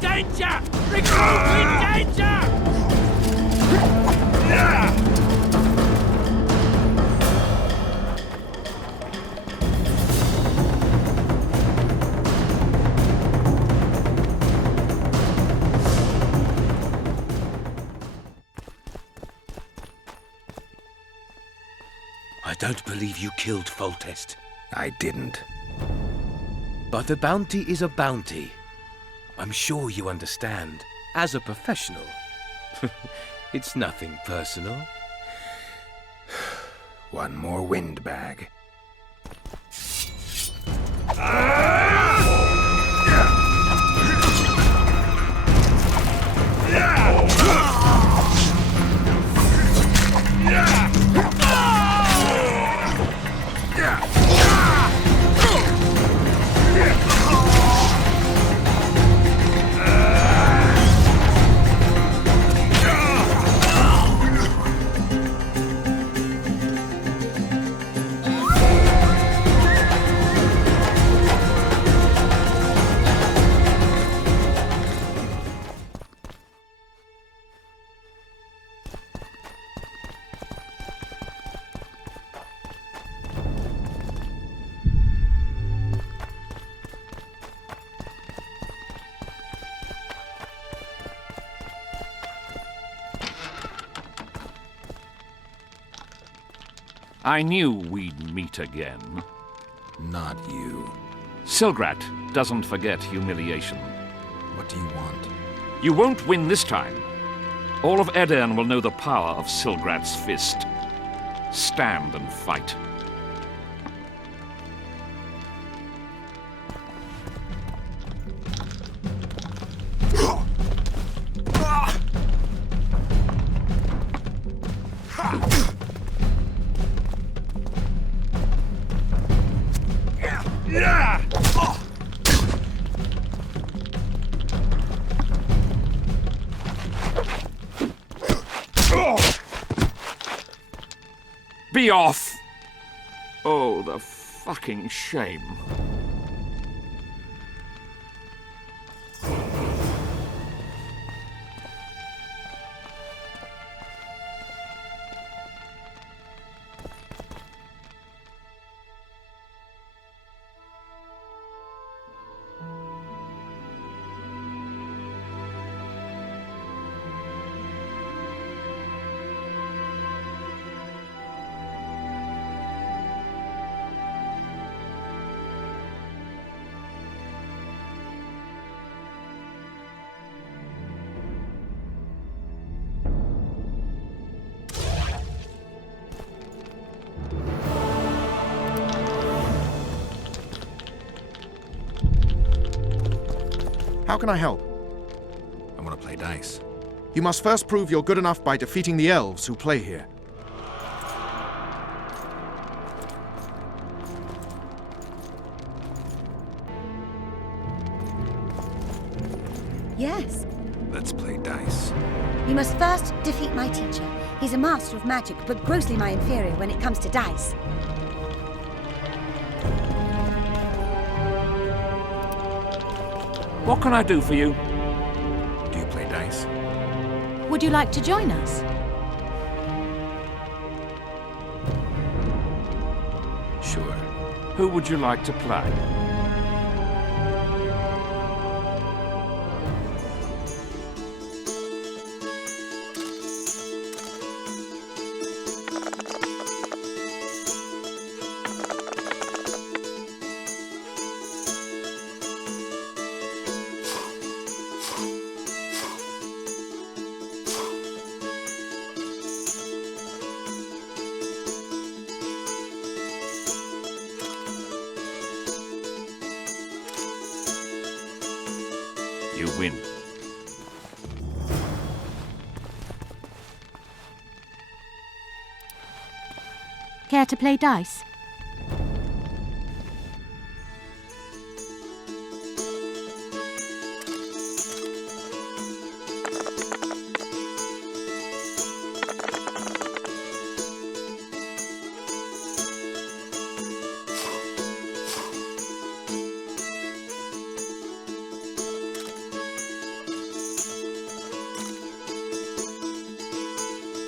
danger! Recruit in danger! I don't believe you killed Foltest. I didn't. But a bounty is a bounty. I'm sure you understand. As a professional. It's nothing personal. One more windbag. I knew we'd meet again. Not you. Silgrat doesn't forget humiliation. What do you want? You won't win this time. All of Aedirn will know the power of Silgrat's fist. Stand and fight. Be off! Oh, the fucking shame. How can I help? I want to play dice. You must first prove you're good enough by defeating the elves who play here. Yes. Let's play dice. You must first defeat my teacher. He's a master of magic, but grossly my inferior when it comes to dice. What can I do for you? Do you play dice? Would you like to join us? Sure. Who would you like to play? You win. Care to play dice?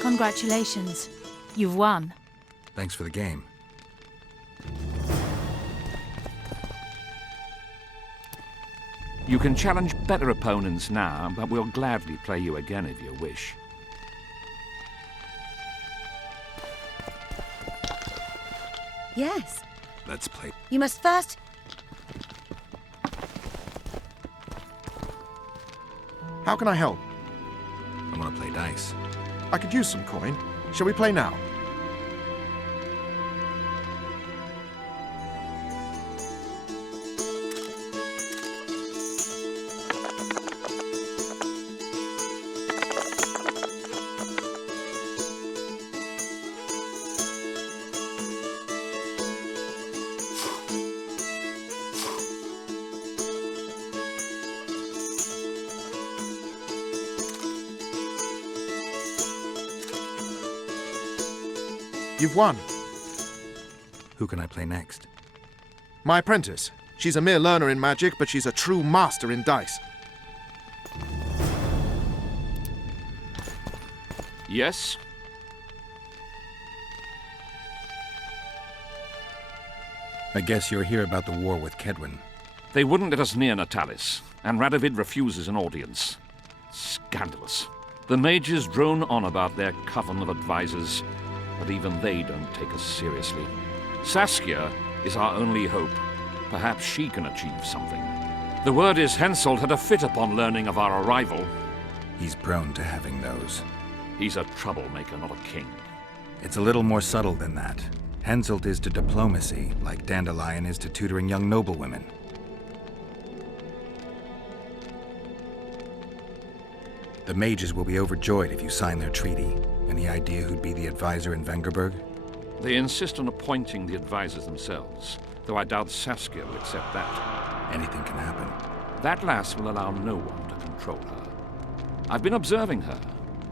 Congratulations. You've won. Thanks for the game. You can challenge better opponents now, but we'll gladly play you again if you wish. Yes. Let's play. You must first... How can I help? I want to play dice. I could use some coin. Shall we play now? You've won. Who can I play next? My apprentice. She's a mere learner in magic, but she's a true master in dice. Yes? I guess you're here about the war with Kedwin. They wouldn't let us near Natalis, and Radovid refuses an audience. Scandalous. The mages drone on about their coven of advisors, but even they don't take us seriously. Saskia is our only hope. Perhaps she can achieve something. The word is Henselt had a fit upon learning of our arrival. He's prone to having those. He's a troublemaker, not a king. It's a little more subtle than that. Henselt is to diplomacy, like Dandelion is to tutoring young noblewomen. The mages will be overjoyed if you sign their treaty. Any idea who'd be the advisor in Vengerberg? They insist on appointing the advisors themselves, though I doubt Saskia will accept that. Anything can happen. That lass will allow no one to control her. I've been observing her.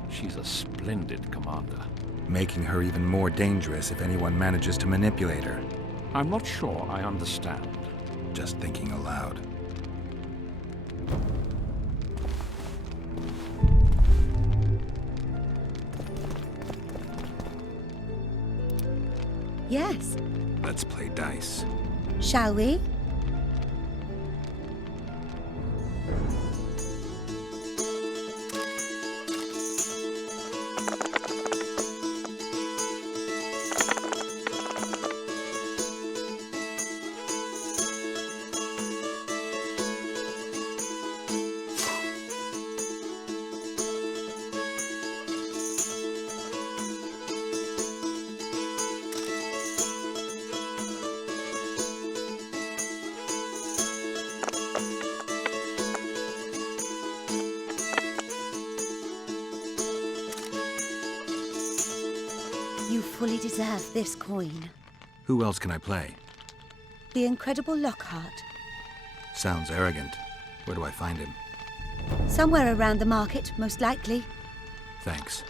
She's a splendid commander. Making her even more dangerous if anyone manages to manipulate her. I'm not sure I understand. Just thinking aloud. Yes. Let's play dice. Shall we? fully deserve this coin. Who else can I play? The incredible Lockhart. Sounds arrogant. Where do I find him? Somewhere around the market, most likely. Thanks.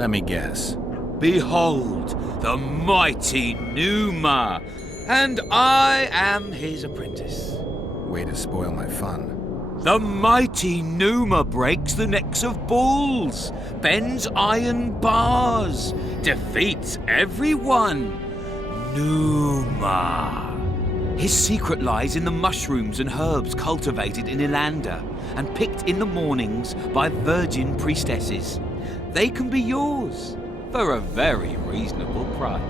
Let me guess. Behold, the mighty Numa, and I am his apprentice. Way to spoil my fun. The mighty Numa breaks the necks of bulls, bends iron bars, defeats everyone. Numa. His secret lies in the mushrooms and herbs cultivated in Ilanda and picked in the mornings by virgin priestesses. They can be yours for a very reasonable price.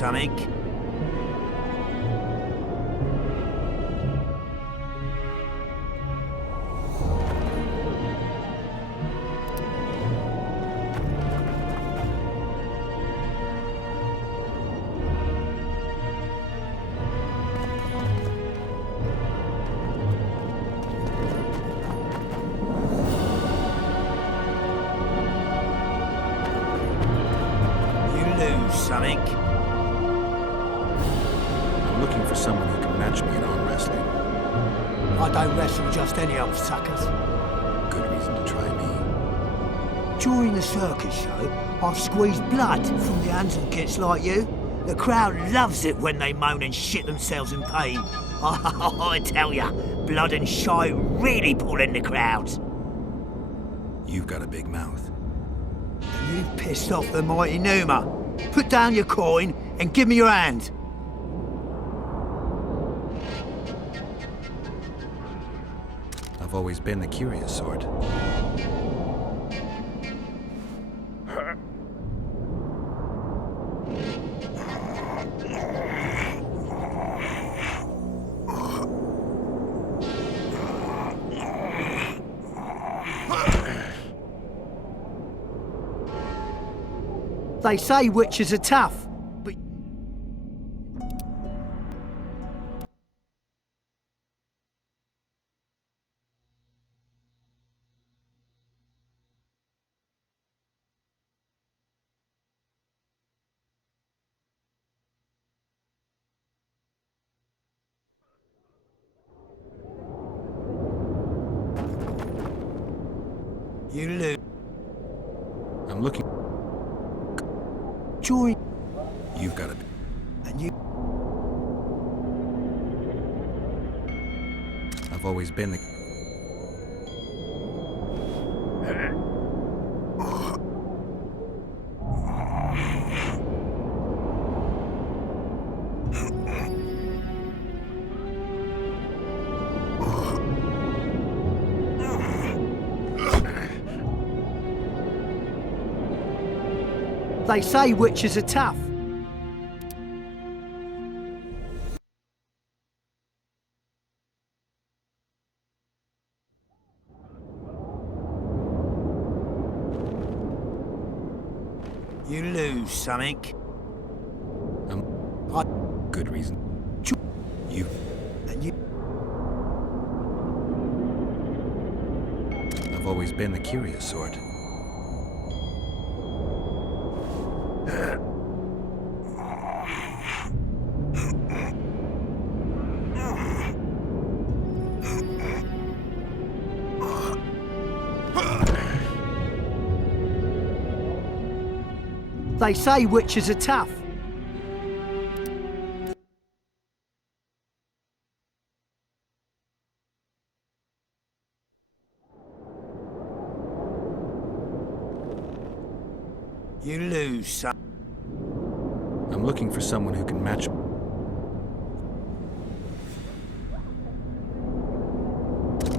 something? Something? I'm looking for someone who can match me in arm wrestling. I don't wrestle just any old suckers. Good reason to try me. During the circus show, I've squeezed blood from the Hansel kids like you. The crowd loves it when they moan and shit themselves in pain. I tell ya, blood and shite really pull in the crowds. You've got a big mouth. And you've pissed off the mighty Numa. Put down your coin and give me your hand. I've always been the curious sort. They say witches are tough, but... You lose. I'm looking. Join. You've got a... And you... I've always been the... They say witches are tough. You lose something? Good reason. You... And you... I've always been the curious sort. They say witches are tough. You lose some. I'm looking for someone who can match...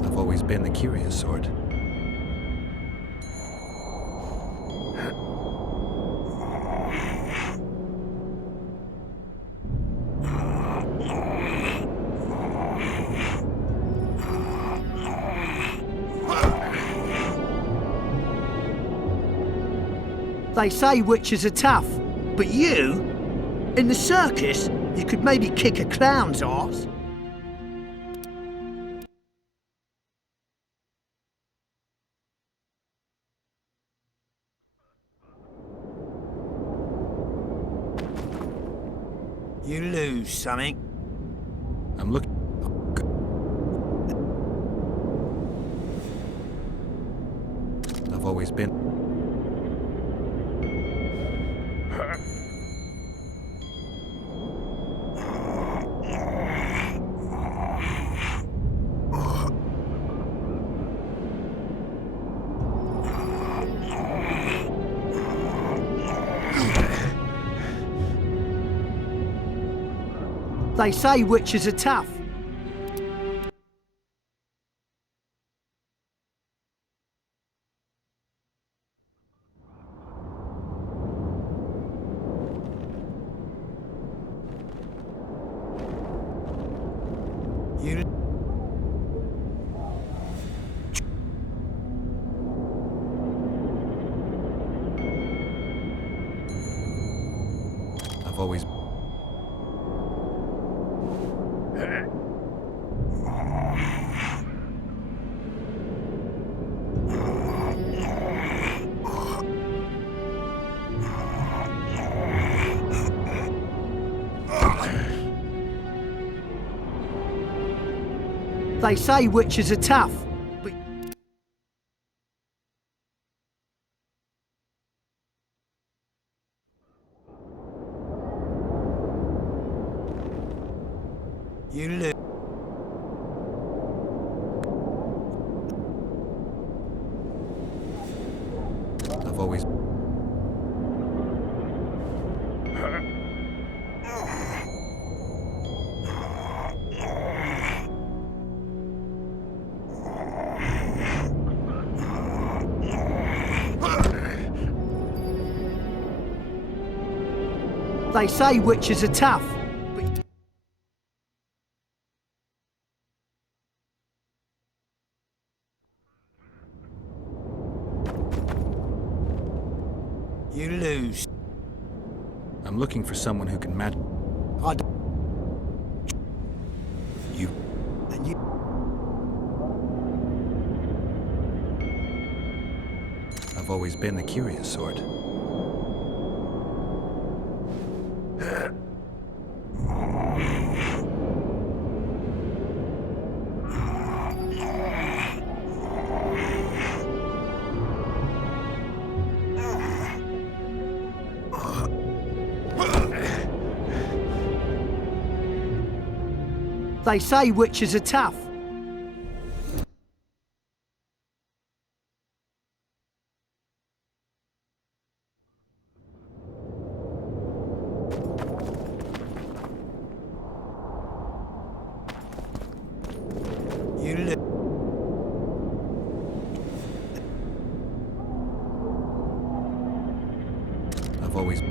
I've always been the curious sort. They say witches are tough, but you, in the circus, you could maybe kick a clown's arse. You lose something? I'm looking... I've always been... They say witches are tough. You. I've always... They say witches are tough, but You lose. I've always... they say witches are tough. But You lose. I'm looking for someone who can match... I d- You... and you. I've always been the curious sort. They say witches are tough. You lose. I've always...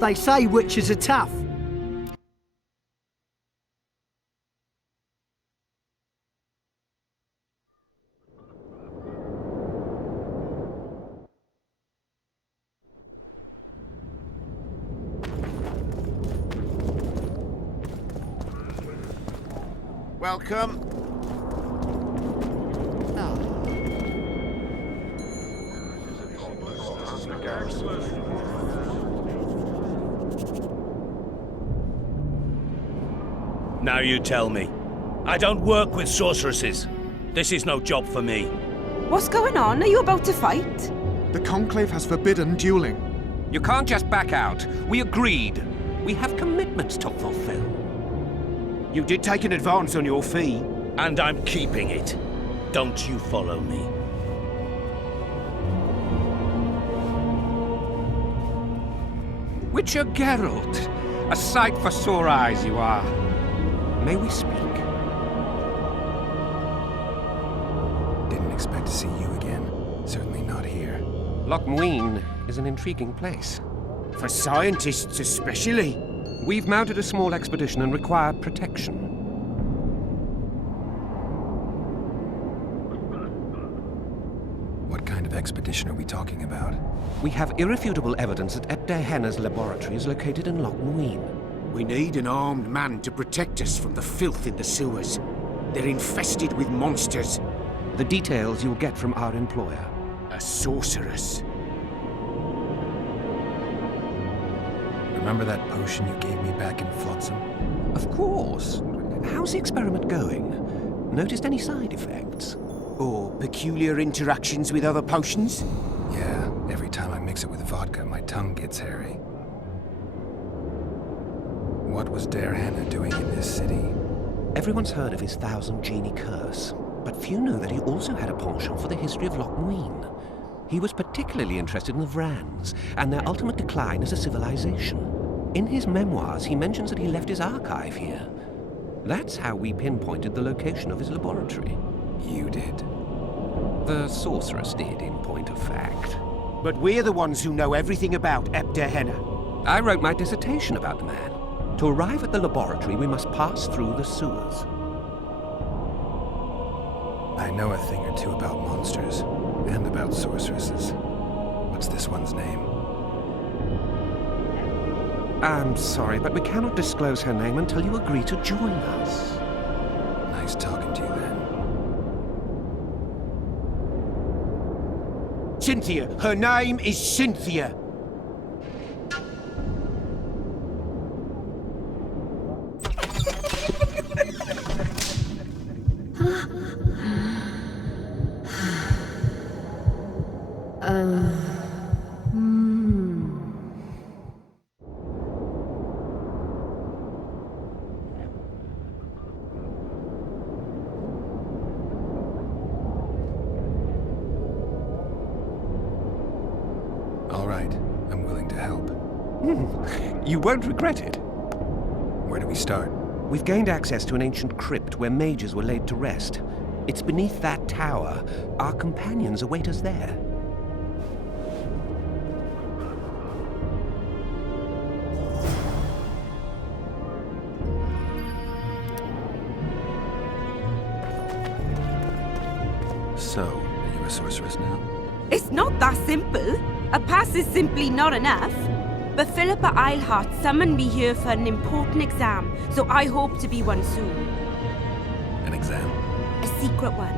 They say witches are tough. Welcome. Now you tell me. I don't work with sorceresses. This is no job for me. What's going on? Are you about to fight? The Conclave has forbidden dueling. You can't just back out. We agreed. We have commitments to fulfill. You did take an advance on your fee. And I'm keeping it. Don't you follow me. Witcher Geralt. A sight for sore eyes you are. May we speak? Didn't expect to see you again. Certainly not here. Loch Muin is an intriguing place. For scientists especially. We've mounted a small expedition and require protection. What kind of expedition are we talking about? We have irrefutable evidence that Ebder Henna's laboratory is located in Loch Muin. We need an armed man to protect us from the filth in the sewers. They're infested with monsters. The details you'll get from our employer. A sorceress. Remember that potion you gave me back in Flotsam? Of course. How's the experiment going? Noticed any side effects? Or peculiar interactions with other potions? Yeah, every time I mix it with vodka, my tongue gets hairy. What was Der Hanna doing in this city? Everyone's heard of his Thousand Genie curse, but few know that he also had a penchant for the history of Loch Muin. He was particularly interested in the Vrans and their ultimate decline as a civilization. In his memoirs, he mentions that he left his archive here. That's how we pinpointed the location of his laboratory. You did. The sorceress did, in point of fact. But we're the ones who know everything about Ebdehenna. I wrote my dissertation about the man. To arrive at the laboratory, we must pass through the sewers. I know a thing or two about monsters, and about sorceresses. What's this one's name? I'm sorry, but we cannot disclose her name until you agree to join us. Nice talking to you then. Cynthia. Her name is Cynthia. All right, I'm willing to help. You won't regret it. Where do we start? We've gained access to an ancient crypt where mages were laid to rest. It's beneath that tower. Our companions await us there. So, are you a sorceress now? It's not that simple. A pass is simply not enough. But Philippa Eilhart summoned me here for an important exam, so I hope to be one soon. An exam? A secret one.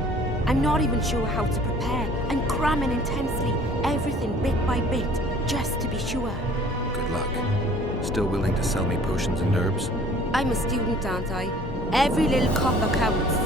I'm not even sure how to prepare. I'm cramming intensely, everything bit by bit, just to be sure. Good luck. Still willing to sell me potions and herbs? I'm a student, aren't I? Every little copper counts.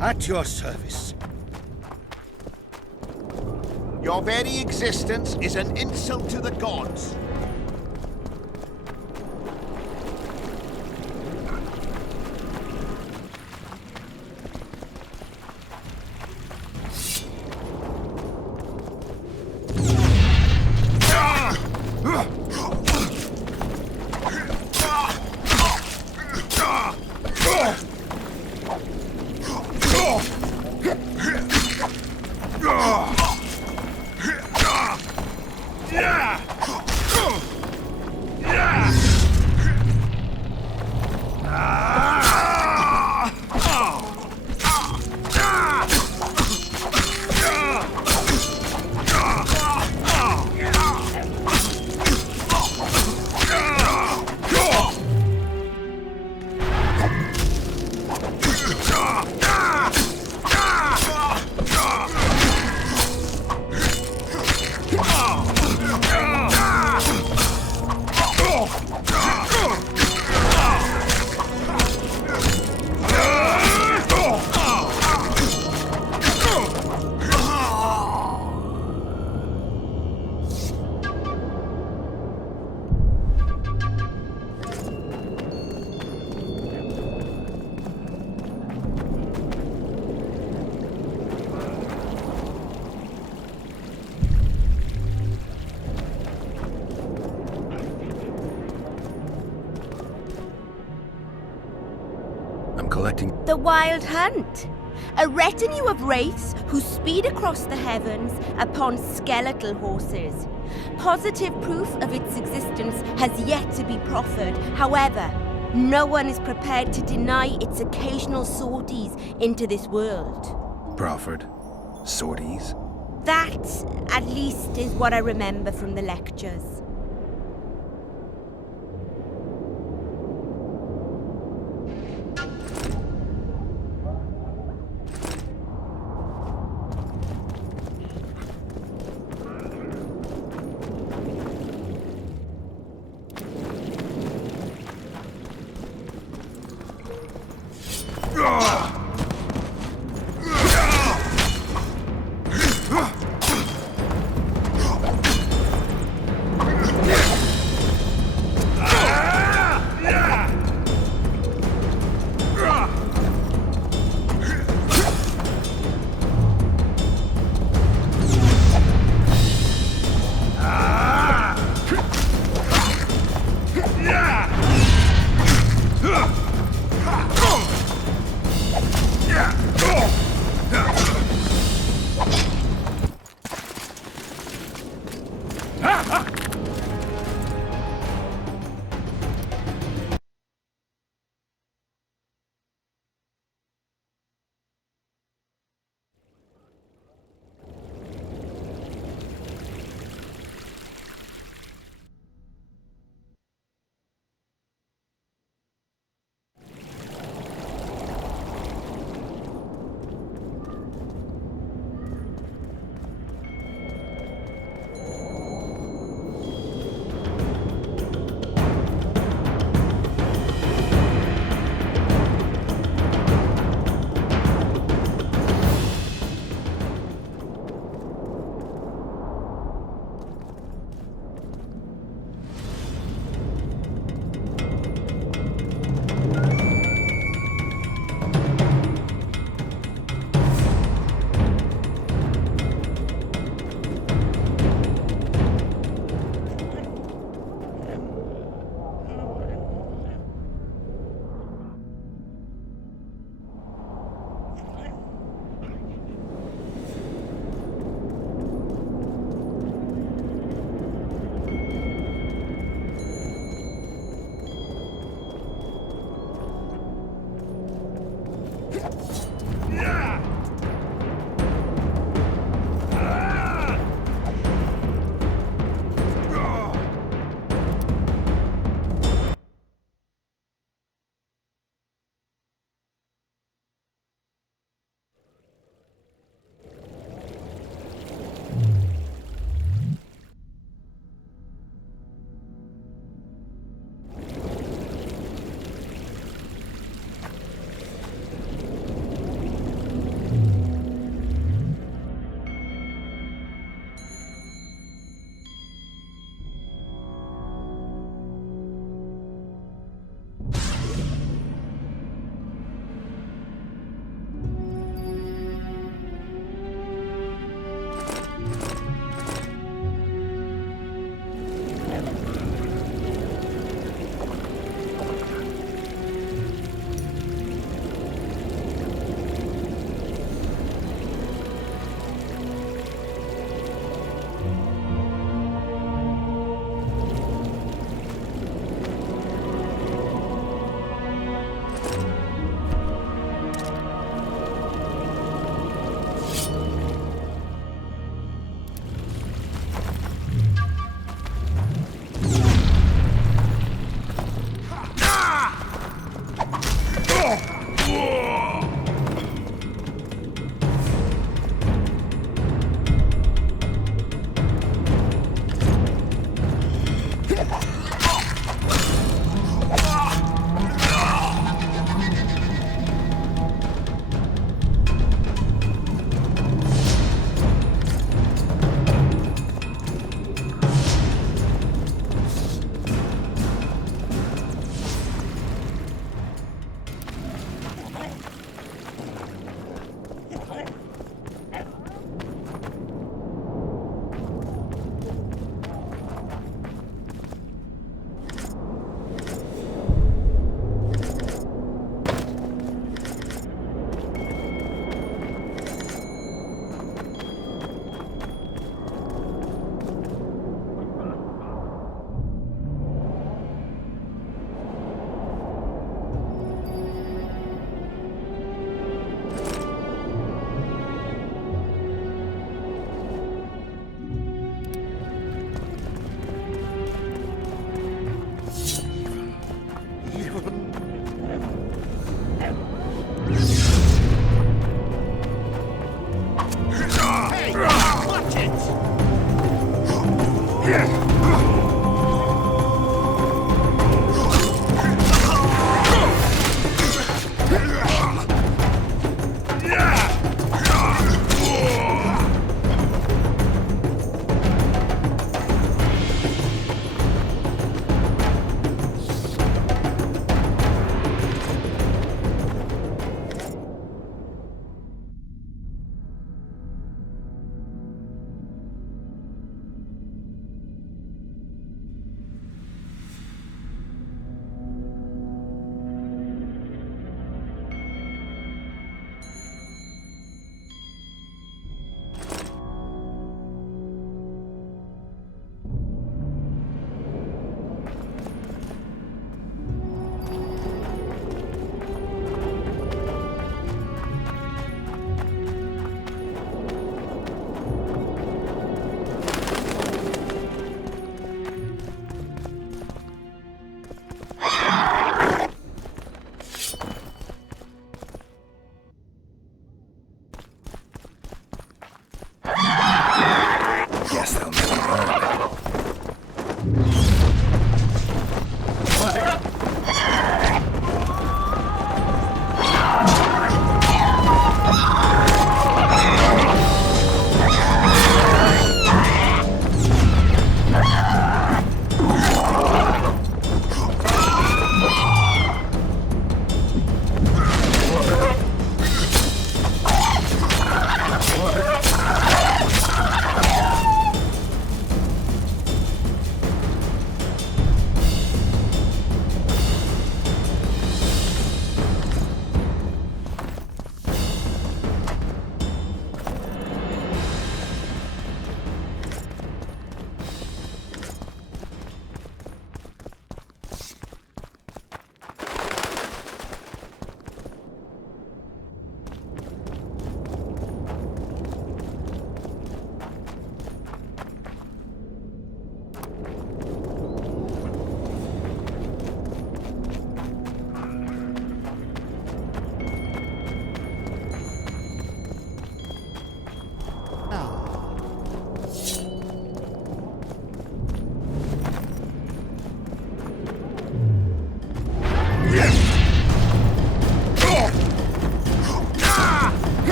At your service. Your very existence is an insult to the gods. collecting... The Wild Hunt. A retinue of wraiths who speed across the heavens upon skeletal horses. Positive proof of its existence has yet to be proffered. However, no one is prepared to deny its occasional sorties into this world. Proffered? Sorties? That, at least, is what I remember from the lectures.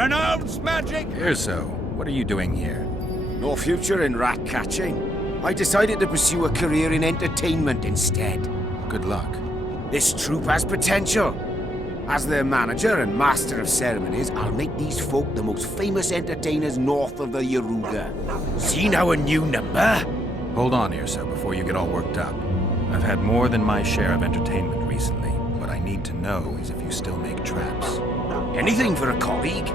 Renounce magic! Erso, what are you doing here? No future in rat catching. I decided to pursue a career in entertainment instead. Good luck. This troupe has potential. As their manager and master of ceremonies, I'll make these folk the most famous entertainers north of the Yaruga. See now a new number? Hold on, Erso, before you get all worked up. I've had more than my share of entertainment recently. What I need to know is if you still make traps. Anything for a colleague?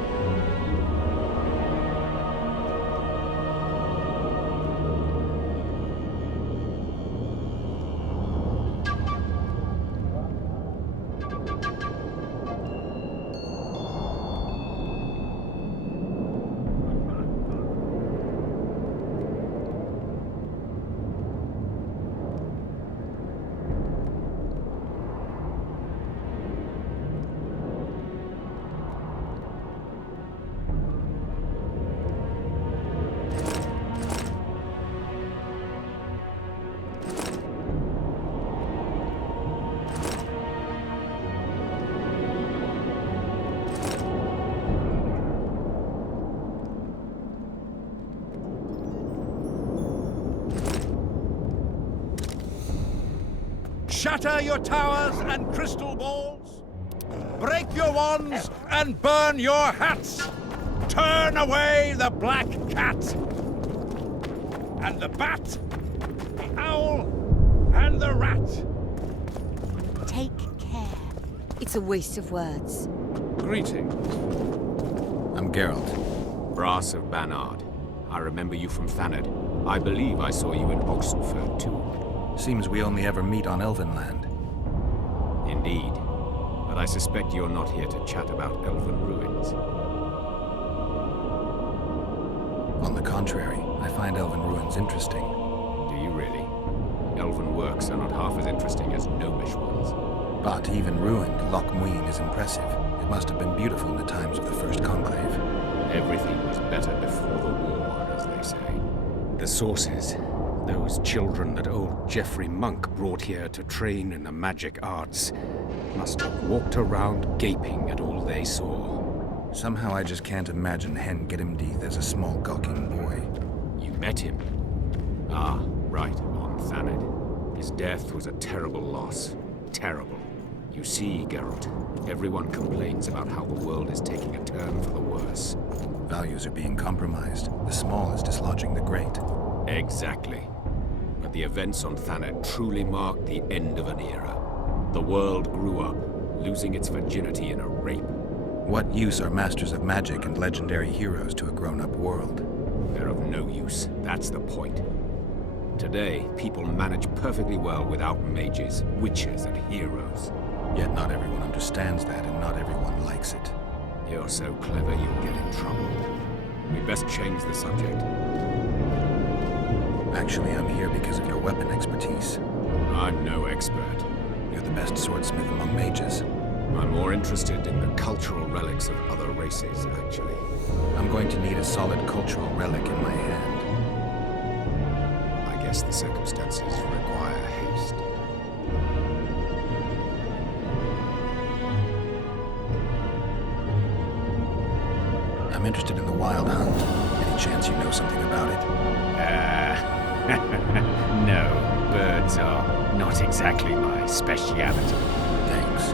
Shatter your towers and crystal balls. Break your wands and burn your hats. Turn away the black cat. And the bat, the owl, and the rat. Take care. It's a waste of words. Greetings. I'm Geralt. Brass of Banard. I remember you from Thanad. I believe I saw you in Oxenford, too. Seems we only ever meet on Elvenland. Indeed. But I suspect you're not here to chat about Elven ruins. On the contrary, I find Elven ruins interesting. Do you really? Elven works are not half as interesting as Gnomish ones. But even ruined, Loch Muin is impressive. It must have been beautiful in the times of the First Conclave. Everything was better before the war, as they say. The sources. Those children that old Geoffrey Monk brought here to train in the magic arts must have walked around gaping at all they saw. Somehow I just can't imagine Hen Gedimdeath as a small gawking boy. You met him? Ah, right, on Thanad. His death was a terrible loss. Terrible. You see, Geralt, everyone complains about how the world is taking a turn for the worse. Values are being compromised. The small is dislodging the great. Exactly. But the events on Thanad truly marked the end of an era. The world grew up, losing its virginity in a rape. What use are masters of magic and legendary heroes to a grown-up world? They're of no use. That's the point. Today, people manage perfectly well without mages, witches, and heroes. Yet not everyone understands that, and not everyone likes it. You're so clever you'll get in trouble. We'd best change the subject. Actually, I'm here because of your weapon expertise. I'm no expert. You're the best swordsmith among mages. I'm more interested in the cultural relics of other races, actually. I'm going to need a solid cultural relic in my hand. I guess the circumstances require haste. I'm interested in the Wild Hunt. Any chance you know something about it? No, birds are not exactly my speciality. Thanks.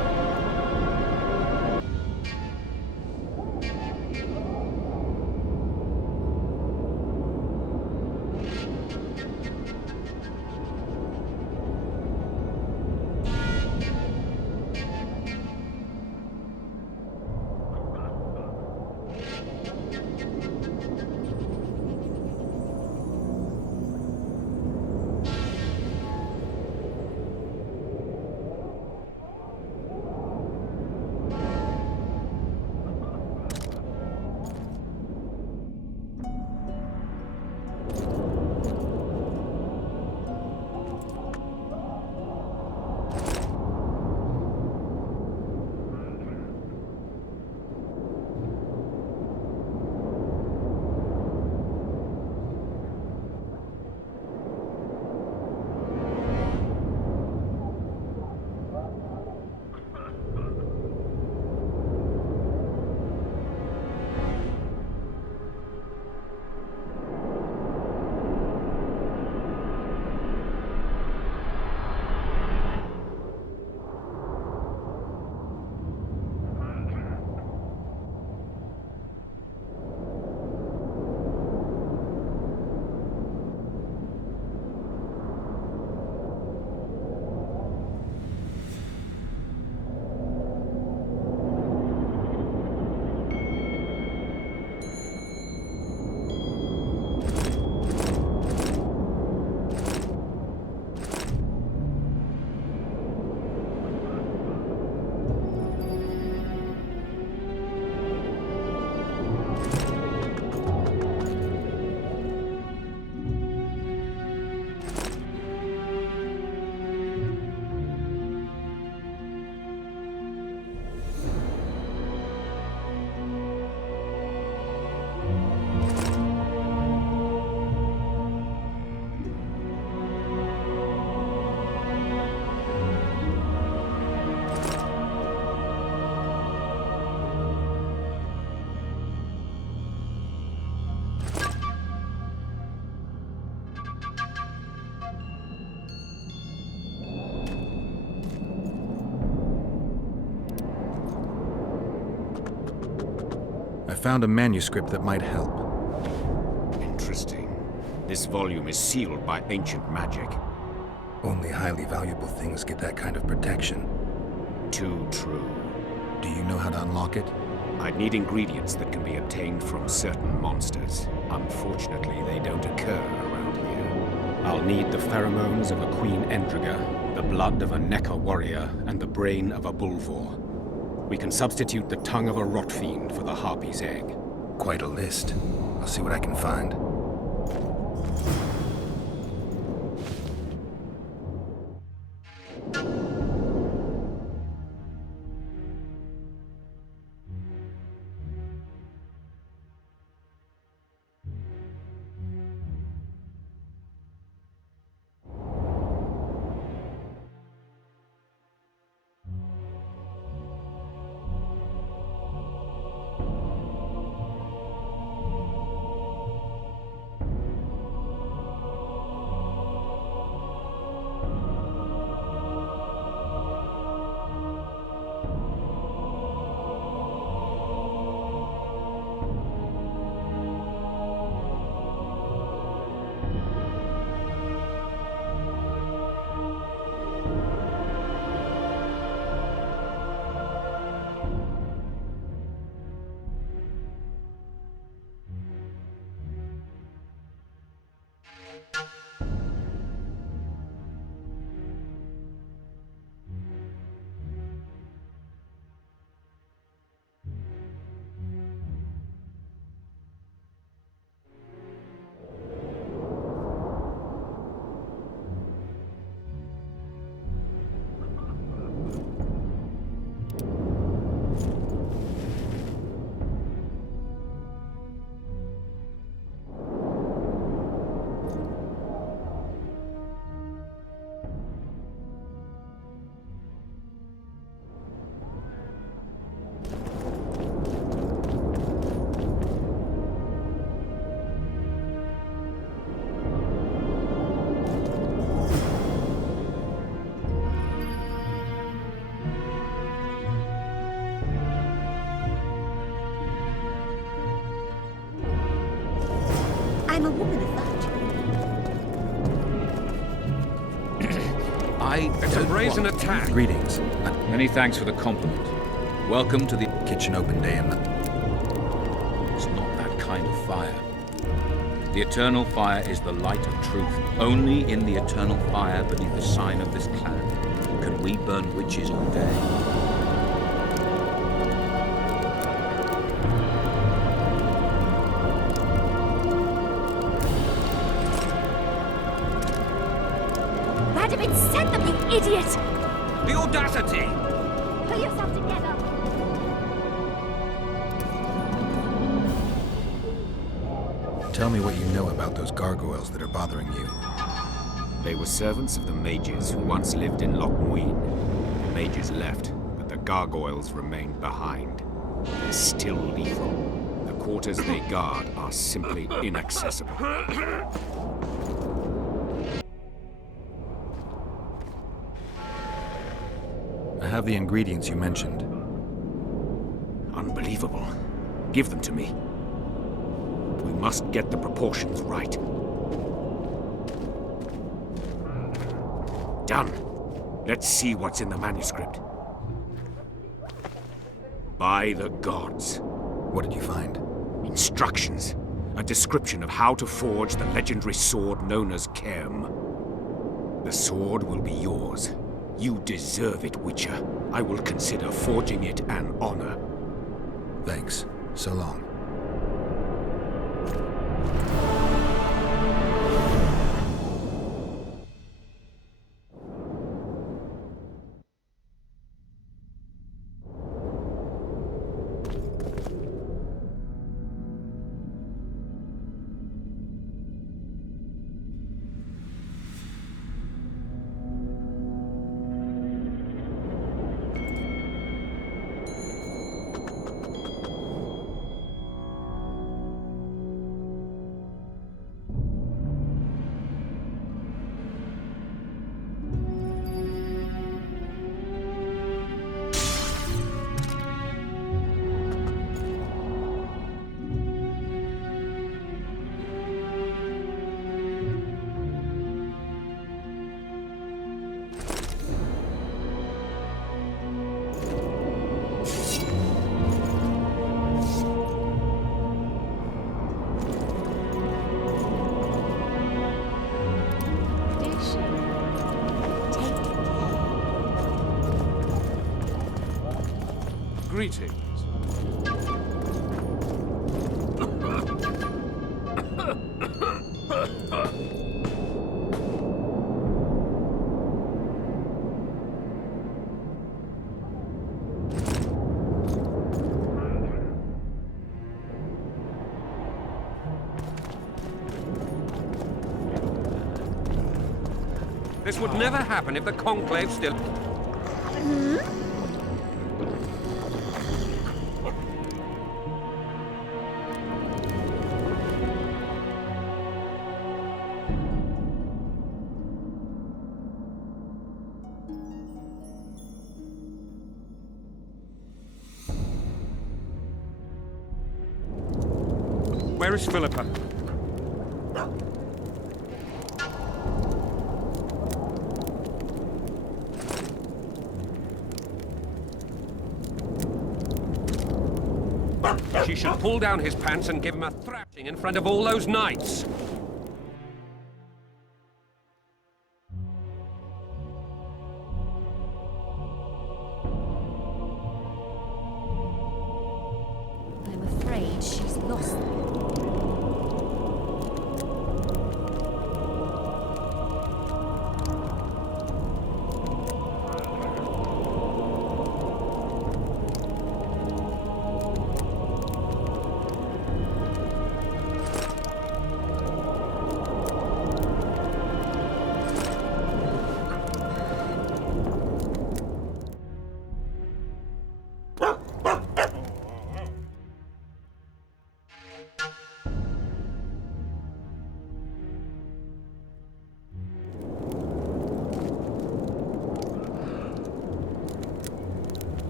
I found a manuscript that might help. Interesting. This volume is sealed by ancient magic. Only highly valuable things get that kind of protection. Too true. Do you know how to unlock it? I'd need ingredients that can be obtained from certain monsters. Unfortunately, they don't occur around here. I'll need the pheromones of a Queen Endriga, the blood of a Neca warrior, and the brain of a Bulvor. We can substitute the tongue of a rot fiend for the Harpy's egg. Quite a list. I'll see what I can find. I'm a woman of virtue. It's a brazen attack. Greetings. Many thanks for the compliment. Welcome to the Kitchen open day and night. It's not that kind of fire. The eternal fire is the light of truth. Only in the eternal fire beneath the sign of this clan can we burn witches all day. Radovid sent them, you idiot! The audacity! Pull yourself together! Tell me what you know about those gargoyles that are bothering you. They were servants of the mages who once lived in Loch Muin. The mages left, but the gargoyles remained behind. They're still lethal. The quarters they guard are simply inaccessible. I have the ingredients you mentioned. Unbelievable. Give them to me. We must get the proportions right. Done. Let's see what's in the manuscript. By the gods. What did you find? Instructions. A description of how to forge the legendary sword known as Cairn. The sword will be yours. You deserve it, Witcher. I will consider forging it an honor. Thanks. So long. Greetings. This would never happen if the Conclave still... Where is Philippa? She should pull down his pants and give him a thrashing in front of all those knights. I'm afraid she's lost them.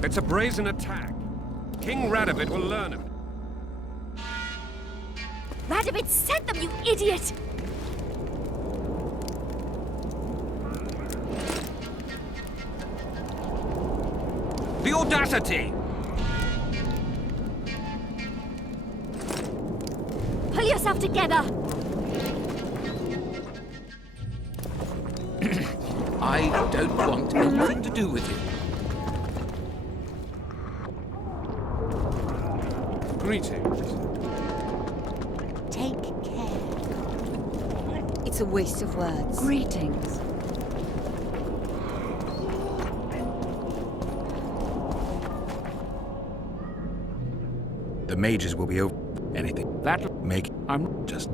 It's a brazen attack. King Radovid will learn of it. Radovid sent them, you idiot! The audacity! Pull yourself together! I don't want anything to do with you. Greetings. Take care. It's a waste of words. Greetings. The mages will be over anything. That... Make... I'm... Just...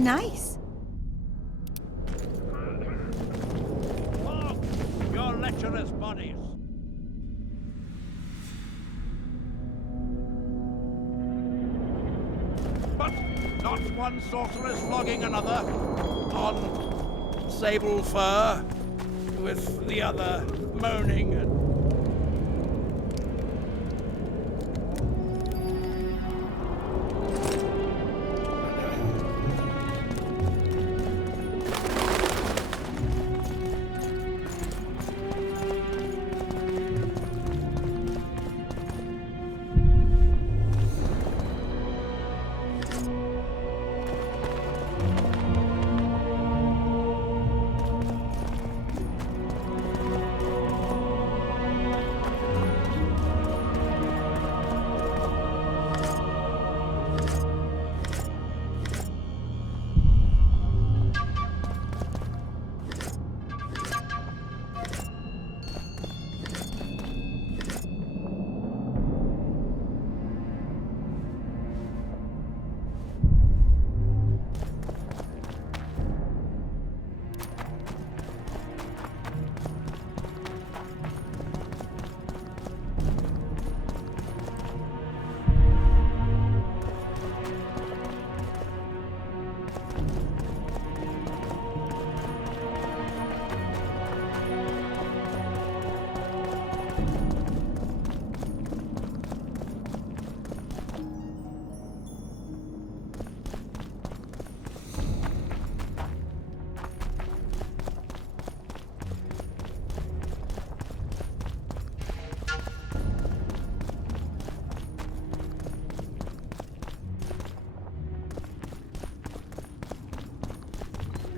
nice. Your lecherous bodies. But not one sorceress flogging another on sable fur, with the other moaning and...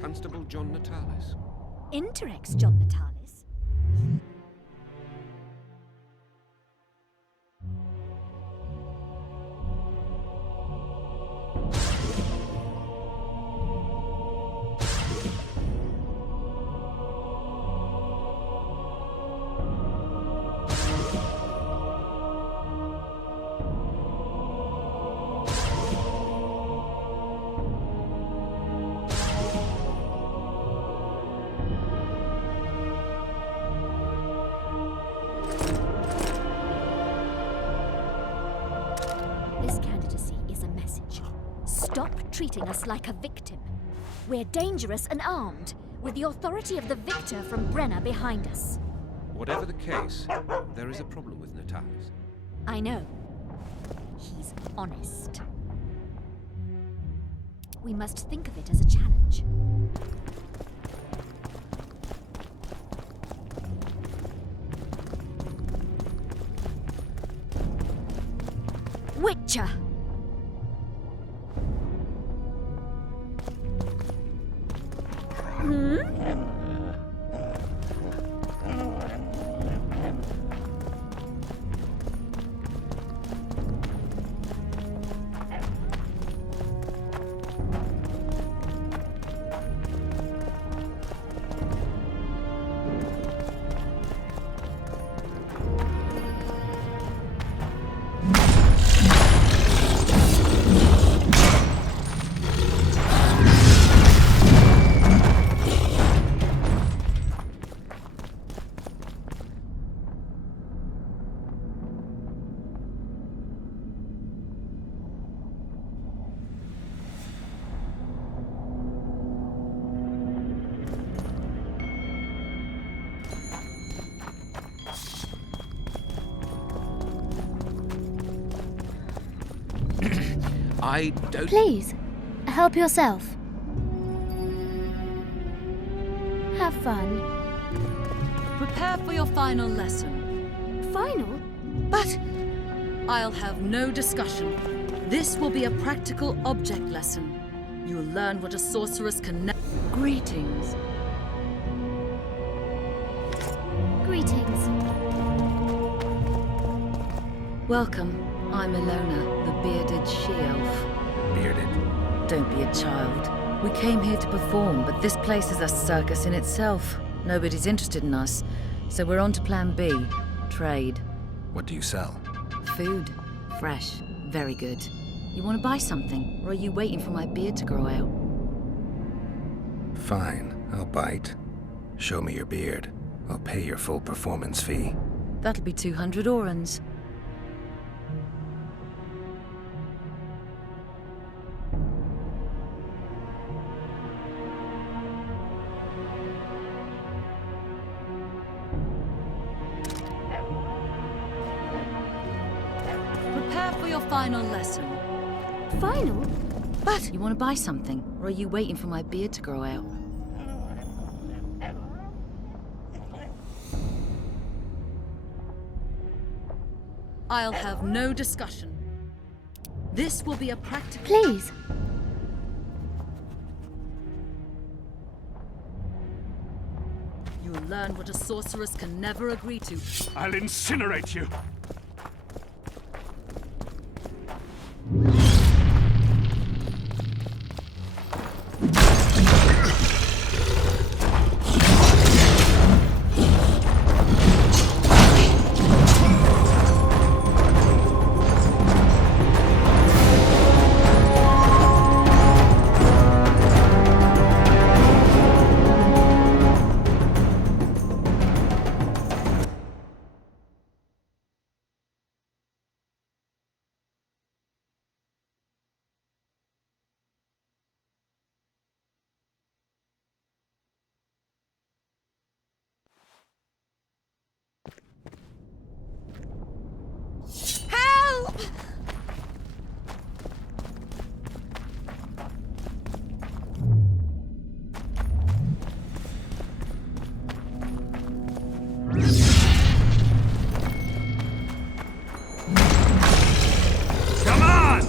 Constable John Natalis. Interex John Natalis. This candidacy is a message. Stop treating us like a victim. We're dangerous and armed, with the authority of the victor from Brenna behind us. Whatever the case, there is a problem with Natalis. I know. He's honest. We must think of it as a challenge. Witcher! I don't... Please, help yourself. Have fun. Prepare for your final lesson. Final? But I'll have no discussion. This will be a practical object lesson. You'll learn what a sorceress can Greetings. Greetings. Welcome. I'm Ilona, the bearded she-elf. Bearded? Don't be a child. We came here to perform, but this place is a circus in itself. Nobody's interested in us, so we're on to plan B, trade. What do you sell? Food. Fresh. Very good. You want to buy something, or are you waiting for my beard to grow out? Fine, I'll bite. Show me your beard. I'll pay your full performance fee. That'll be 200 orens. Prepare for your final lesson. Final? But you want to buy something, or are you waiting for my beard to grow out? I'll have no discussion. This will be a practical... Please. You'll learn what a sorceress can never agree to. I'll incinerate you. Help! Come on!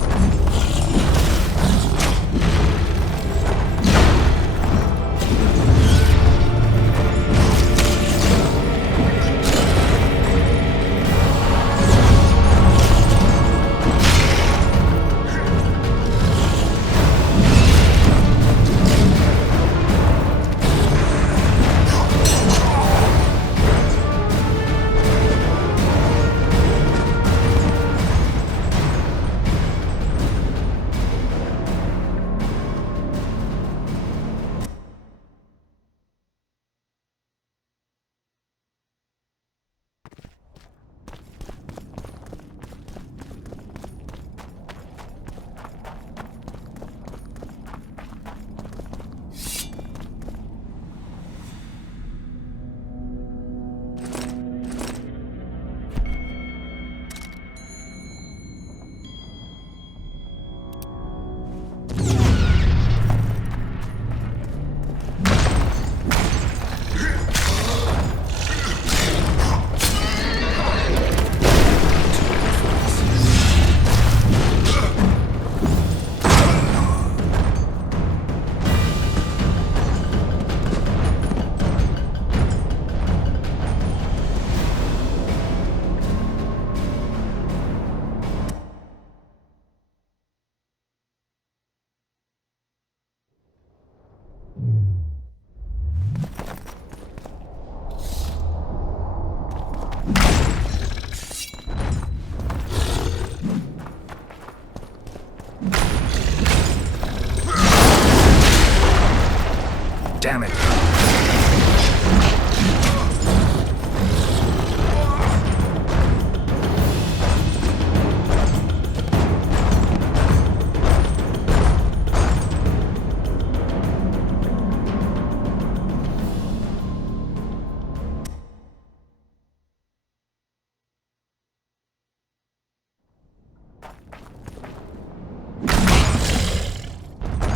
Damn it!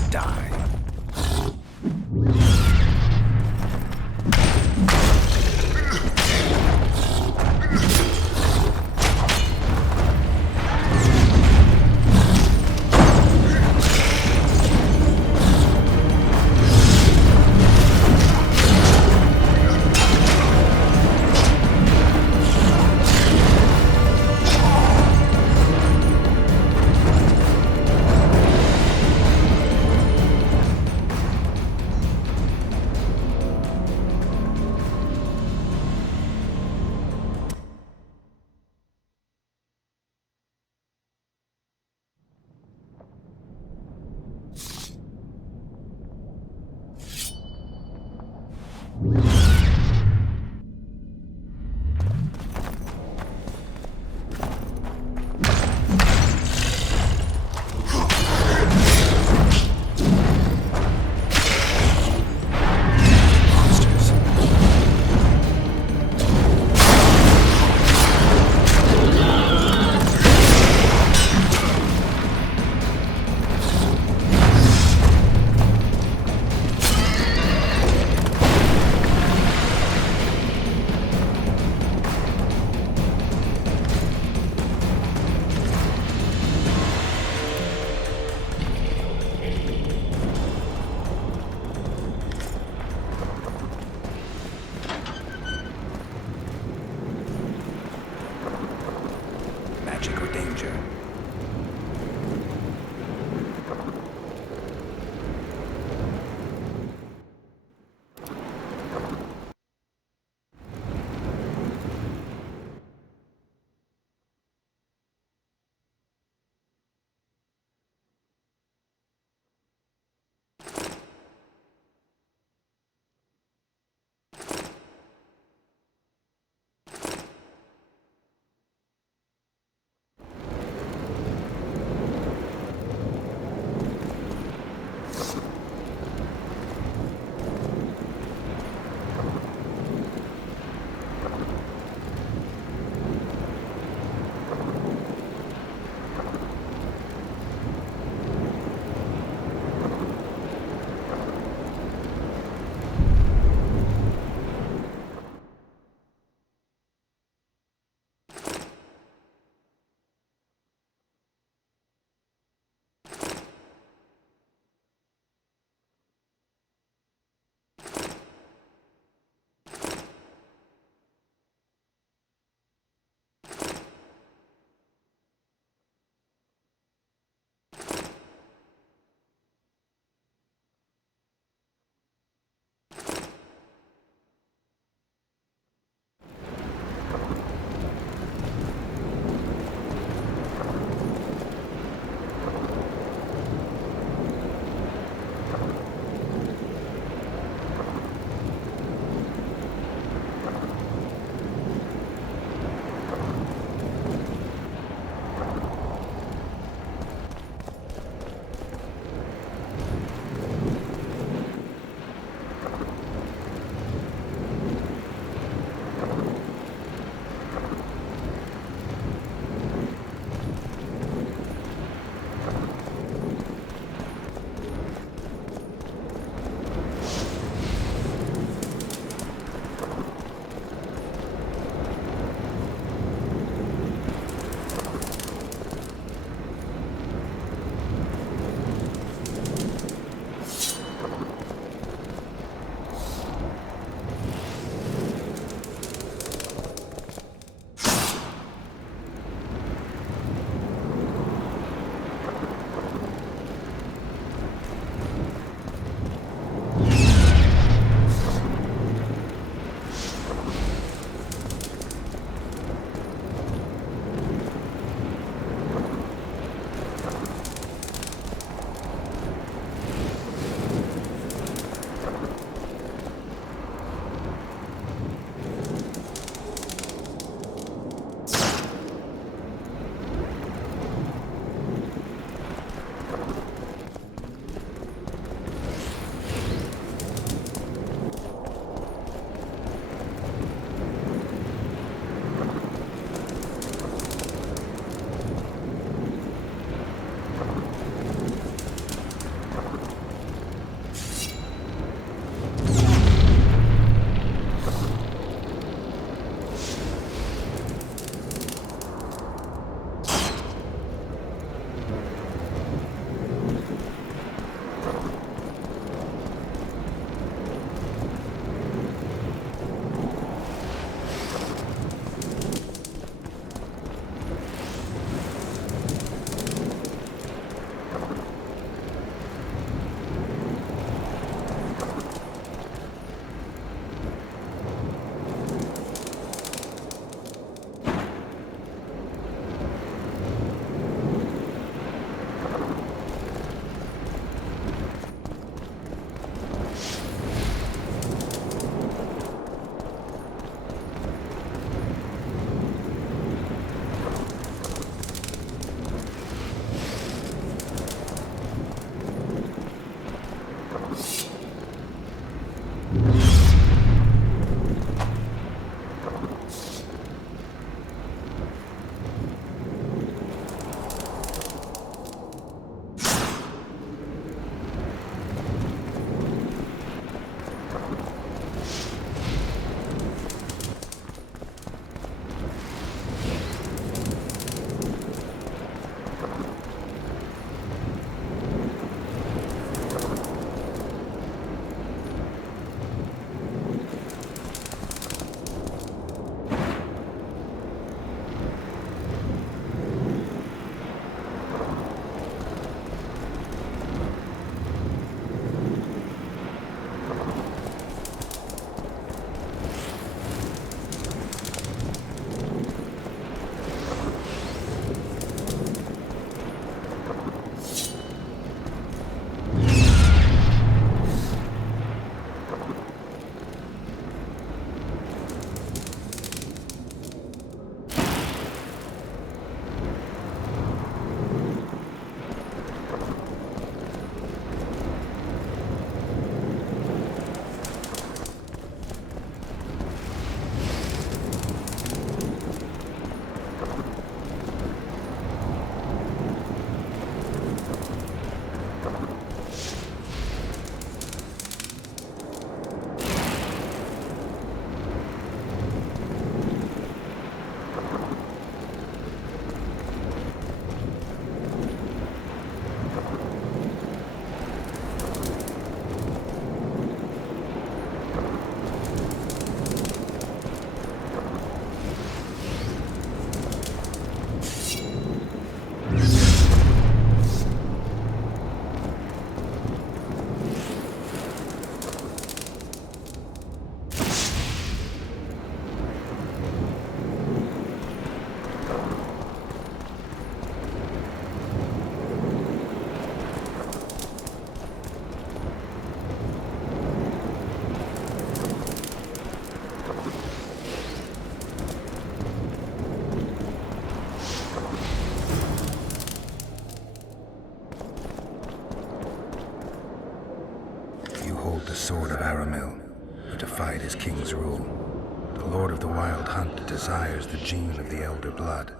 Die. The sword of Aramil, who defied his king's rule. The Lord of the Wild Hunt desires the gene of the Elder Blood.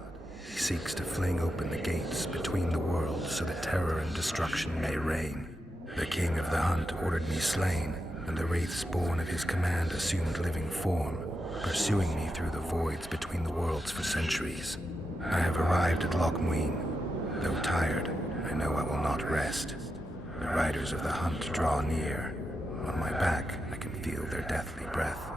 He seeks to fling open the gates between the worlds so that terror and destruction may reign. The King of the Hunt ordered me slain, and the wraiths born of his command assumed living form, pursuing me through the voids between the worlds for centuries. I have arrived at Loch Muin. Though tired, I know I will not rest. The riders of the hunt draw near. On my back, I can feel their deathly breath.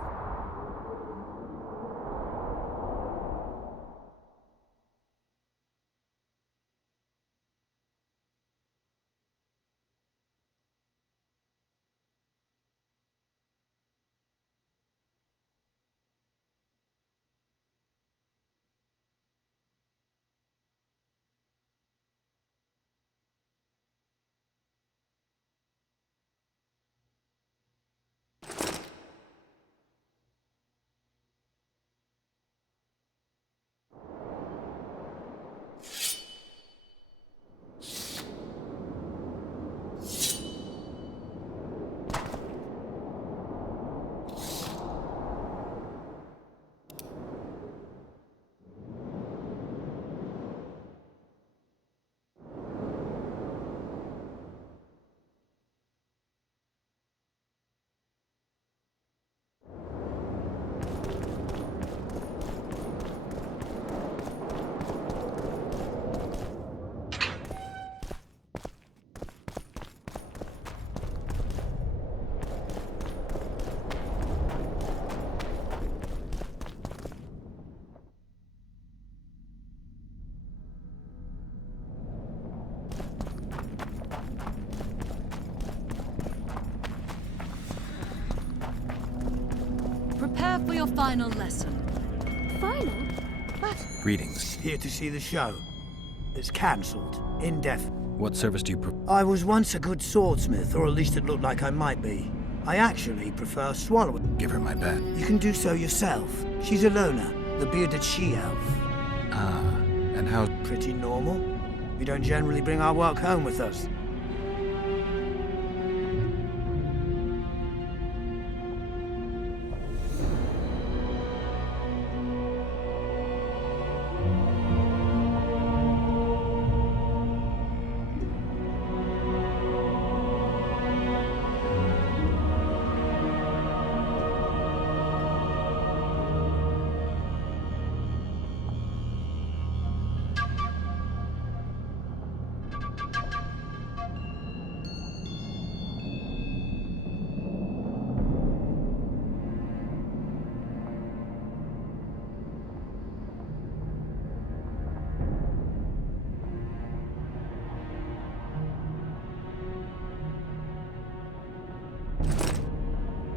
Prepare for your final lesson. Final? But... Greetings. Here to see the show. It's cancelled. Indefinite. What service do you I was once a good swordsmith, or at least it looked like I might be. I actually prefer swallowing. Give her my bet. You can do so yourself. She's Ilona, the bearded she-elf. Ah, and how... Pretty normal. We don't generally bring our work home with us.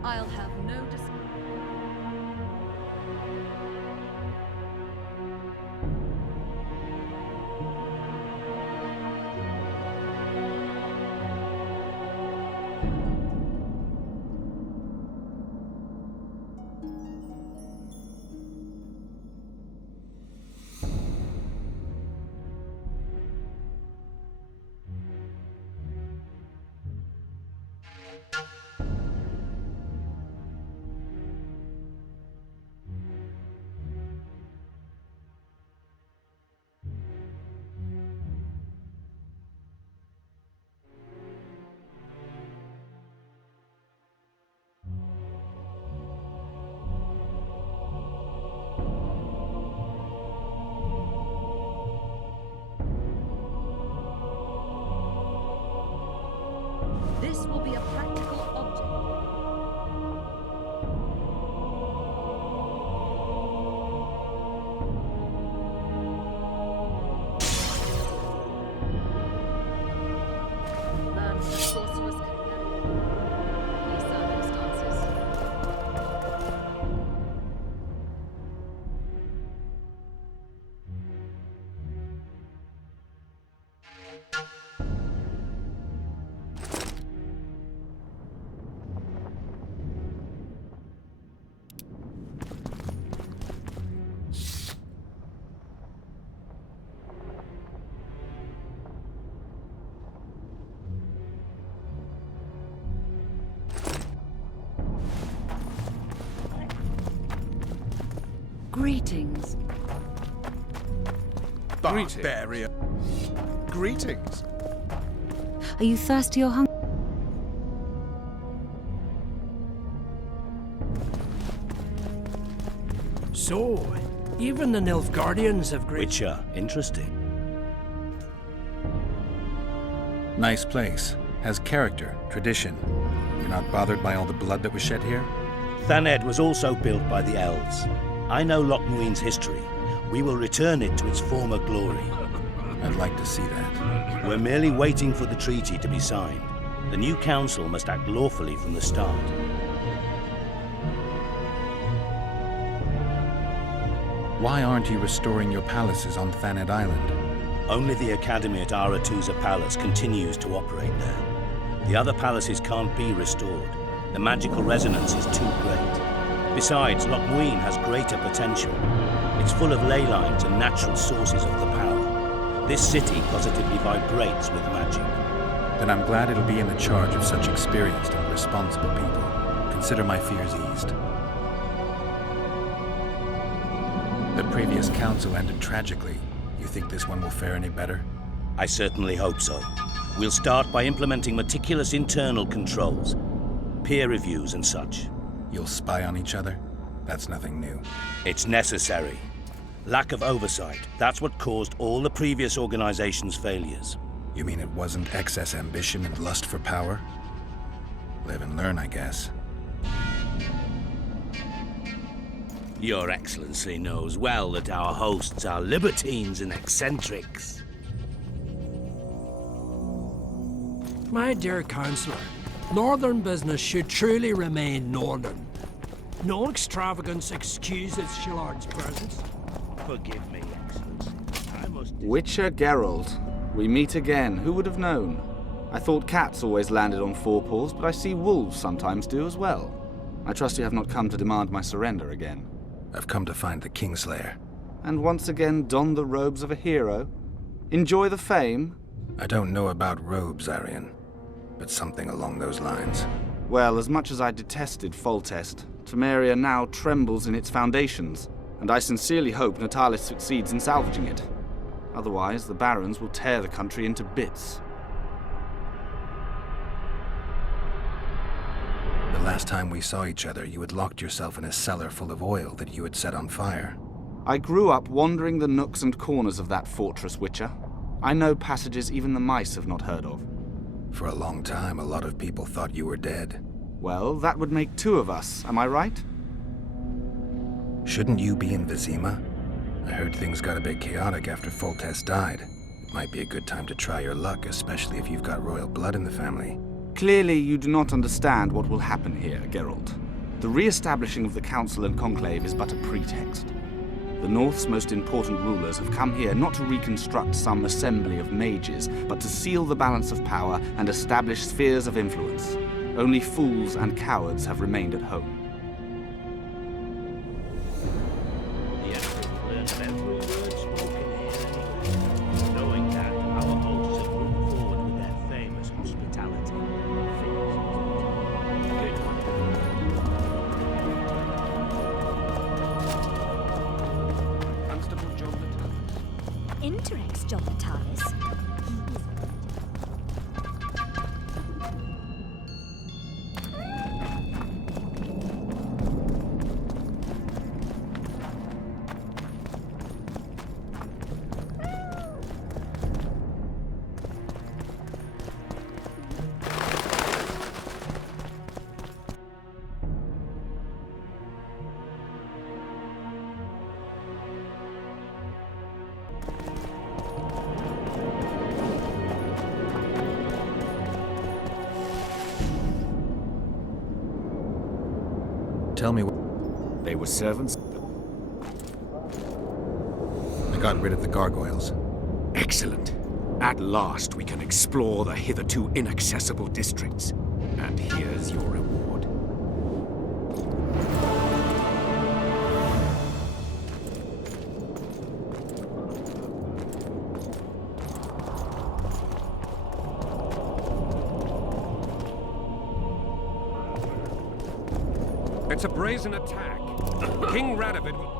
I'll have no This will be a practical object. Learn what a sorceress can never in these circumstances. Greetings. Barbarian. Greetings. Are you thirsty or hungry? So, even the Nilfgaardians have great... Witcher, interesting. Nice place. Has character, tradition. You're not bothered by all the blood that was shed here? Thaned was also built by the elves. I know Loch Muin's history. We will return it to its former glory. I'd like to see that. We're merely waiting for the treaty to be signed. The new council must act lawfully from the start. Why aren't you restoring your palaces on Thaned Island? Only the Academy at Aretuza Palace continues to operate there. The other palaces can't be restored. The magical resonance is too great. Besides, Loch Muin has greater potential. It's full of ley lines and natural sources of the power. This city positively vibrates with magic. Then I'm glad it'll be in the charge of such experienced and responsible people. Consider my fears eased. The previous council ended tragically. You think this one will fare any better? I certainly hope so. We'll start by implementing meticulous internal controls, peer reviews and such. You'll spy on each other? That's nothing new. It's necessary. Lack of oversight, that's what caused all the previous organization's failures. You mean it wasn't excess ambition and lust for power? Live and learn, I guess. Your Excellency knows well that our hosts are libertines and eccentrics. My dear Councillor, Northern business should truly remain Northern. No extravagance excuses Shillard's presence. Forgive me, Excellency. I must... Witcher Geralt. We meet again. Who would have known? I thought cats always landed on four paws, but I see wolves sometimes do as well. I trust you have not come to demand my surrender again. I've come to find the Kingslayer. And once again don the robes of a hero? Enjoy the fame? I don't know about robes, Arian, but something along those lines. Well, as much as I detested Foltest, Temeria now trembles in its foundations, and I sincerely hope Natalis succeeds in salvaging it. Otherwise, the Barons will tear the country into bits. The last time we saw each other, you had locked yourself in a cellar full of oil that you had set on fire. I grew up wandering the nooks and corners of that fortress, Witcher. I know passages even the mice have not heard of. For a long time, a lot of people thought you were dead. Well, that would make two of us, am I right? Shouldn't you be in Vizima? I heard things got a bit chaotic after Foltest died. It might be a good time to try your luck, especially if you've got royal blood in the family. Clearly, you do not understand what will happen here, Geralt. The re-establishing of the Council and Conclave is but a pretext. The North's most important rulers have come here not to reconstruct some assembly of mages, but to seal the balance of power and establish spheres of influence. Only fools and cowards have remained at home. The Emperor will learn of every word spoken here, knowing that our hosts have moved forward with their famous hospitality. Good. Constable John Natalis. Interrex John Natalis. Tell me what... They were servants? I got rid of the gargoyles. Excellent. At last we can explore the hitherto inaccessible districts. And here's your reward. It's a brazen attack. King Radovid will...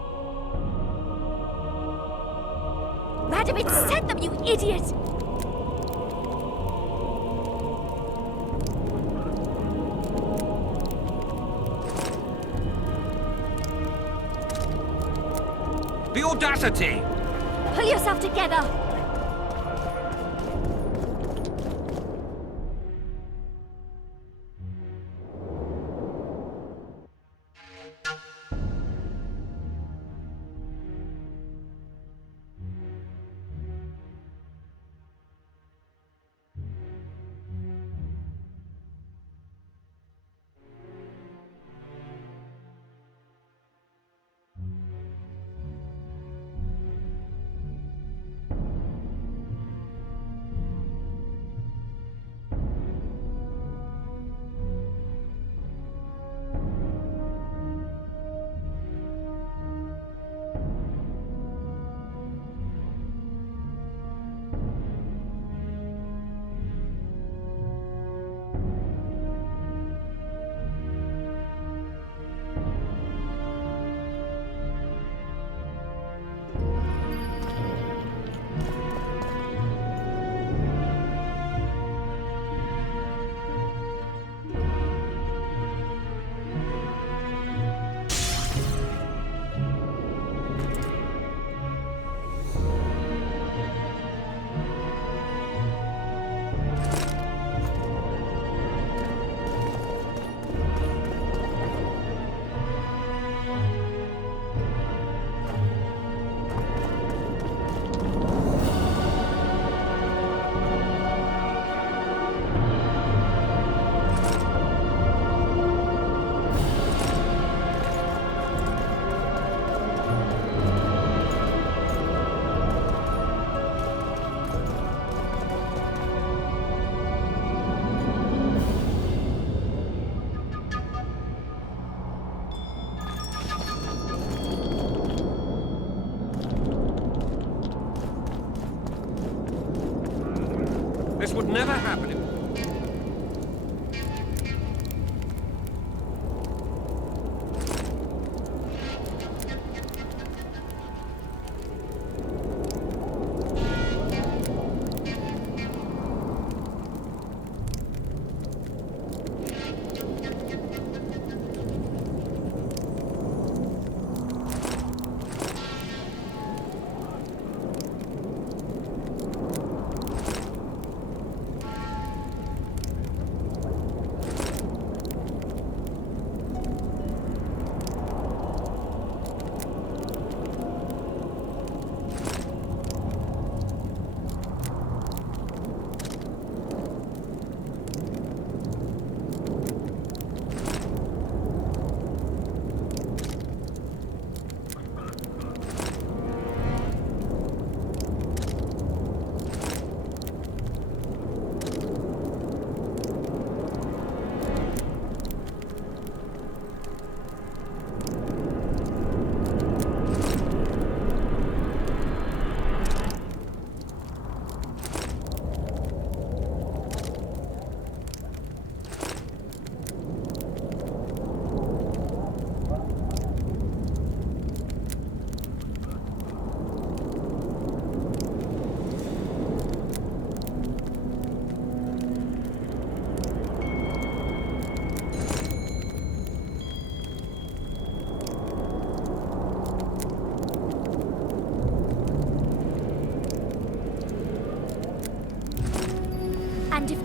Radovid sent them, you idiot! The audacity! Pull yourself together!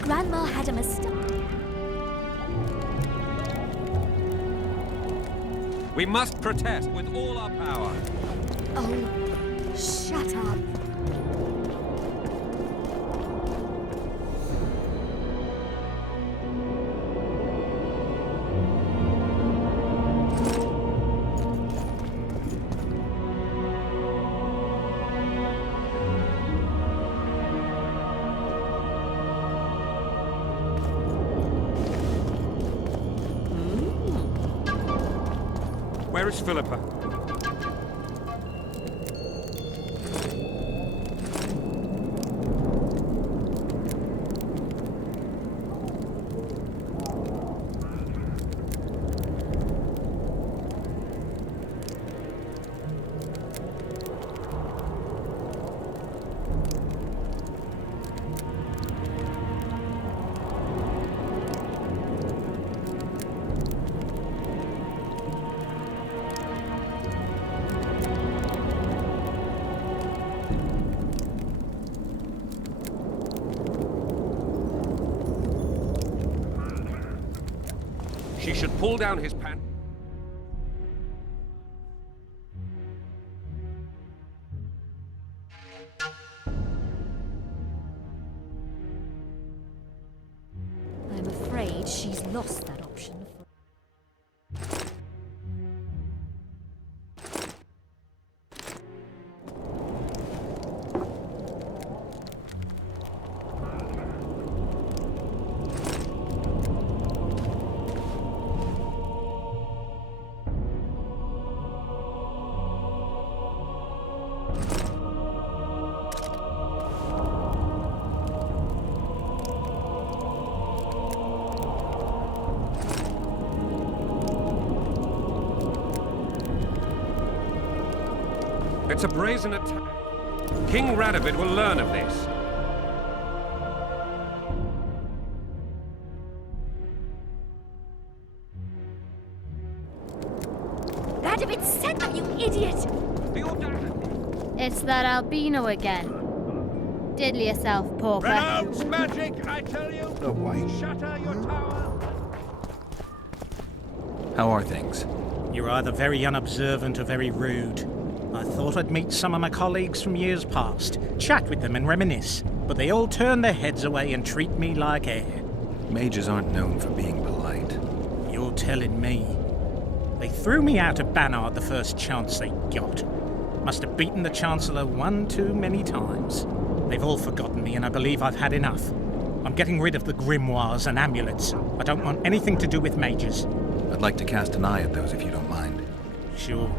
Grandma had a mistake. We must protest with all our power. Oh, shut up. Where is Philippa? She should pull down his pants. I'm afraid she's lost that option. It's a brazen attack. King Radovid will learn of this. Radovid sent them, you idiot! It's that albino again. Diddle yourself, pauper. Renounce magic, I tell you! No way. Shatter your tower! How are things? You're either very unobservant or very rude. I thought I'd meet some of my colleagues from years past, chat with them and reminisce, but they all turn their heads away and treat me like air. Mages aren't known for being polite. You're telling me. They threw me out of Banard the first chance they got. Must have beaten the Chancellor one too many times. They've all forgotten me and I believe I've had enough. I'm getting rid of the grimoires and amulets. I don't want anything to do with mages. I'd like to cast an eye at those if you don't mind. Sure.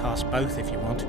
Cast both if you want.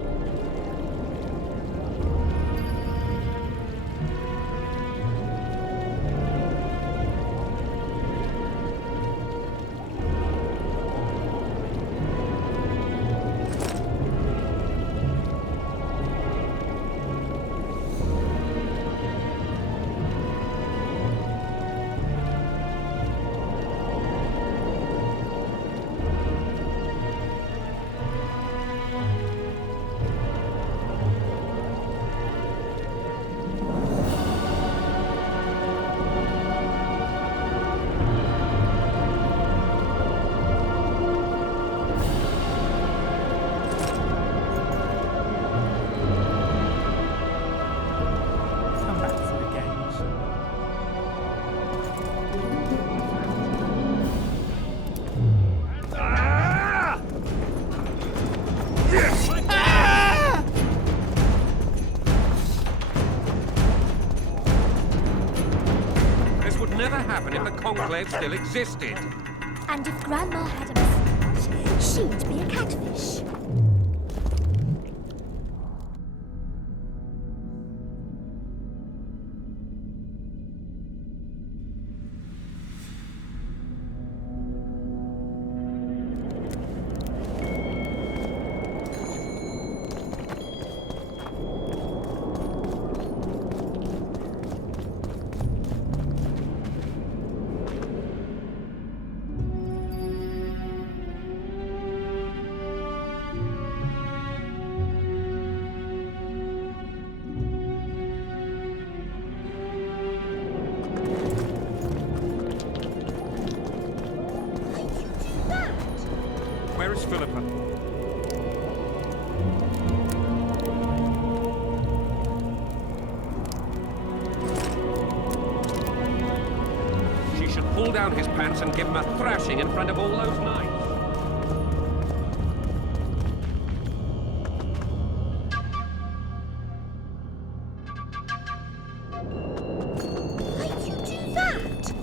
Conclave still existed. And if Grandma had a massage, she'd be a catfish. Where is Philippa? She should pull down his pants and give him a thrashing in front of all those knights. Why'd you do that?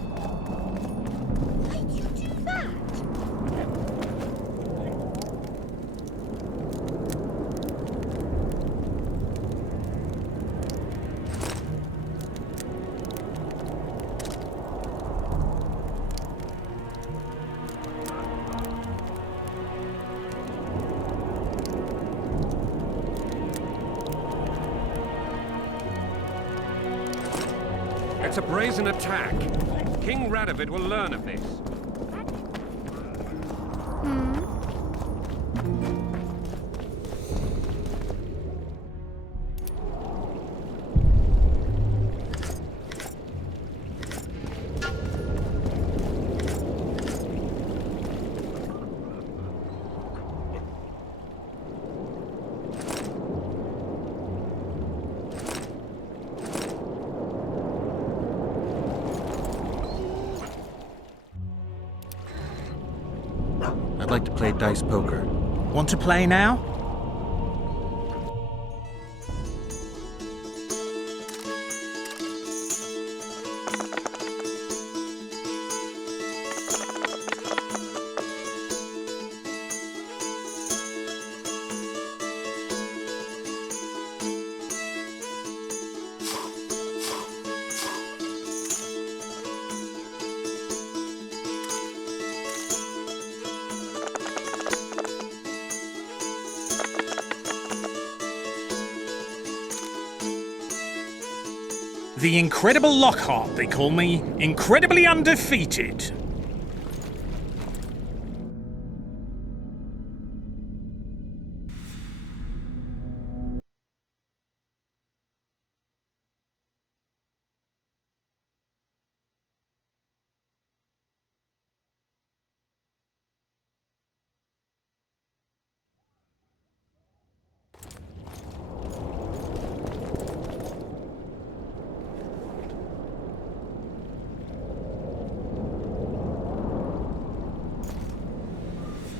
Why'd you do that? It's a brazen attack. King Radovid will learn of this. I'd like to play dice poker. Want to play now? The Incredible Lockhart, they call me. Incredibly undefeated.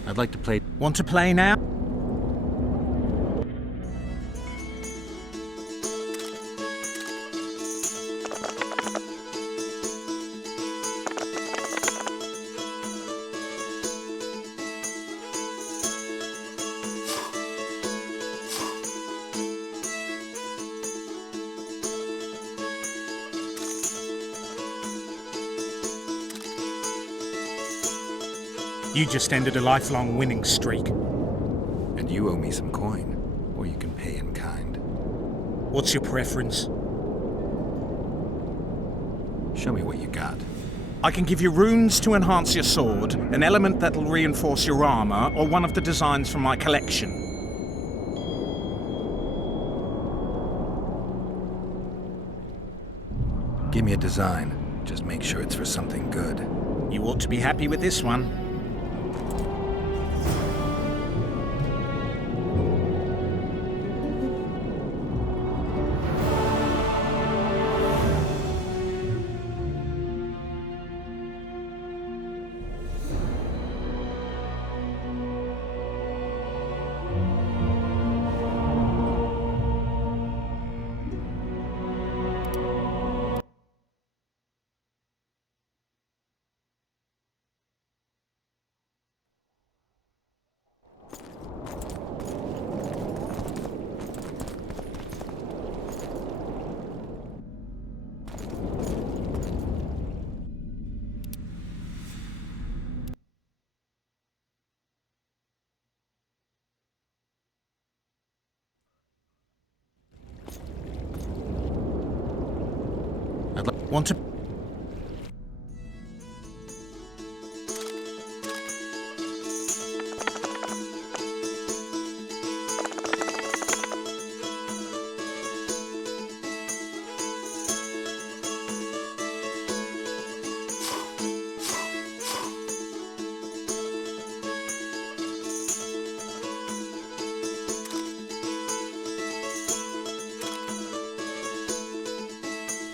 I'd like to play... Want to play now? You just ended a lifelong winning streak. And you owe me some coin. Or you can pay in kind. What's your preference? Show me what you got. I can give you runes to enhance your sword, an element that'll reinforce your armor, or one of the designs from my collection. Give me a design. Just make sure it's for something good. You ought to be happy with this one. Want to...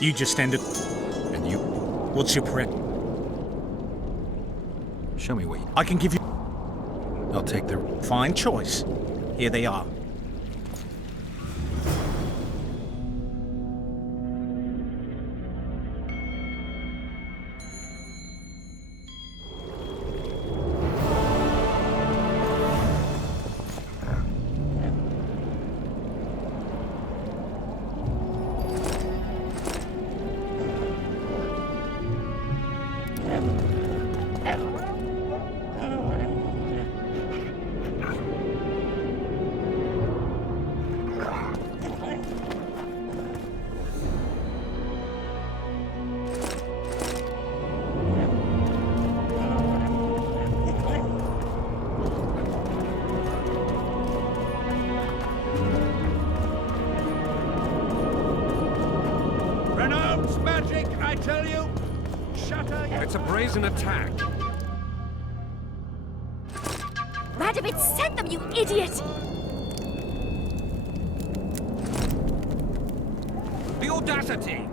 You just ended. And you? What's your prep? Show me what you... I can give you... I'll take the... Fine choice. Here they are. Renounce magic, I tell you! Shatter your... It's a brazen attack. Radovid sent them, you idiot! The audacity!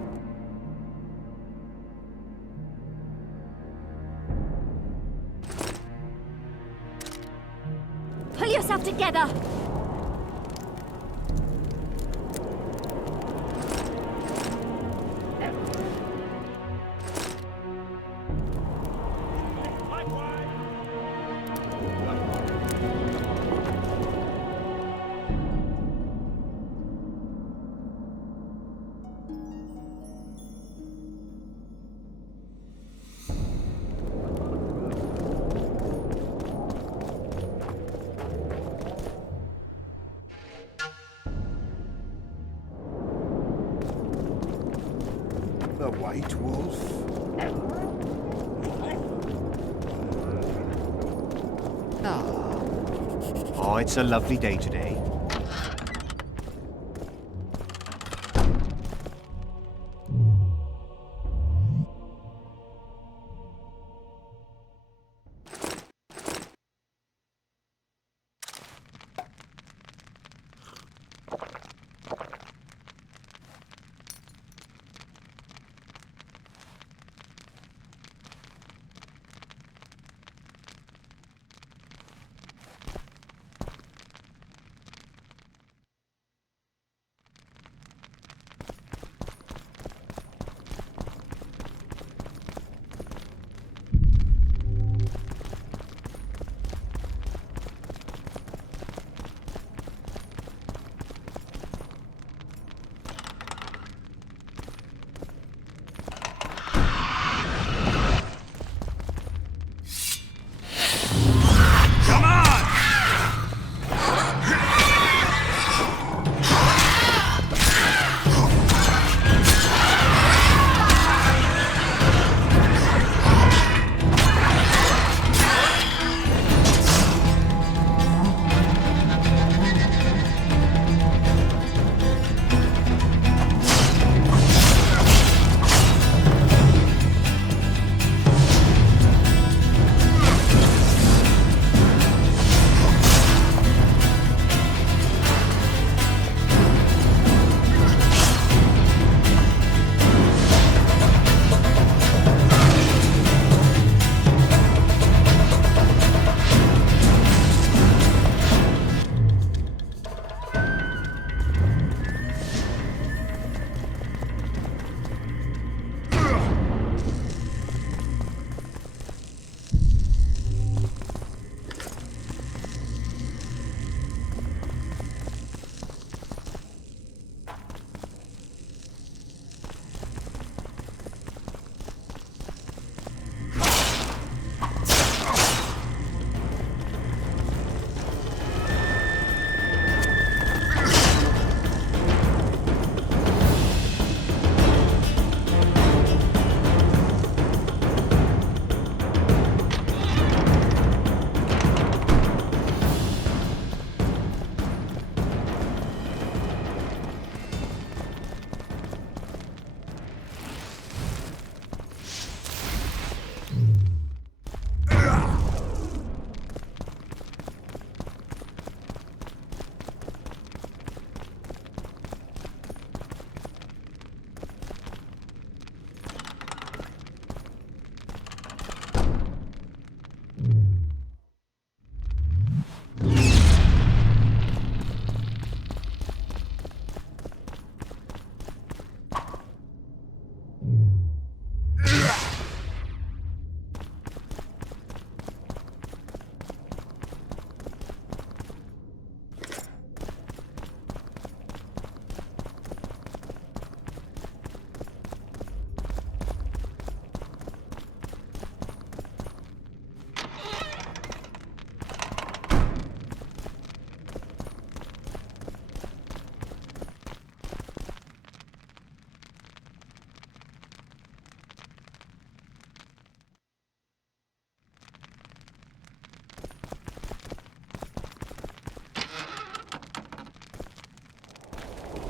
Pull yourself together! The White Wolf? Oh, it's a lovely day today.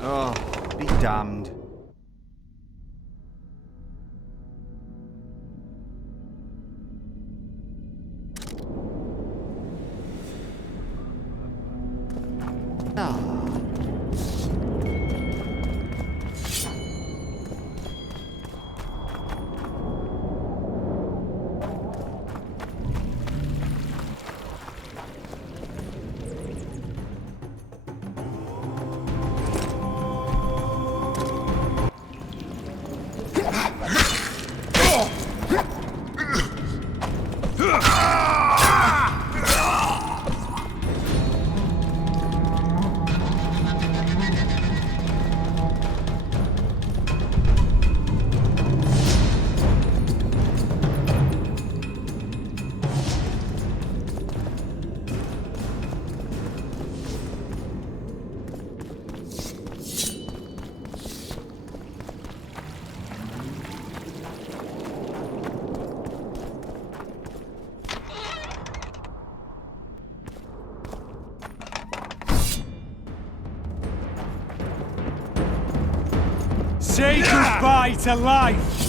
Oh, be damned. Say goodbye to life!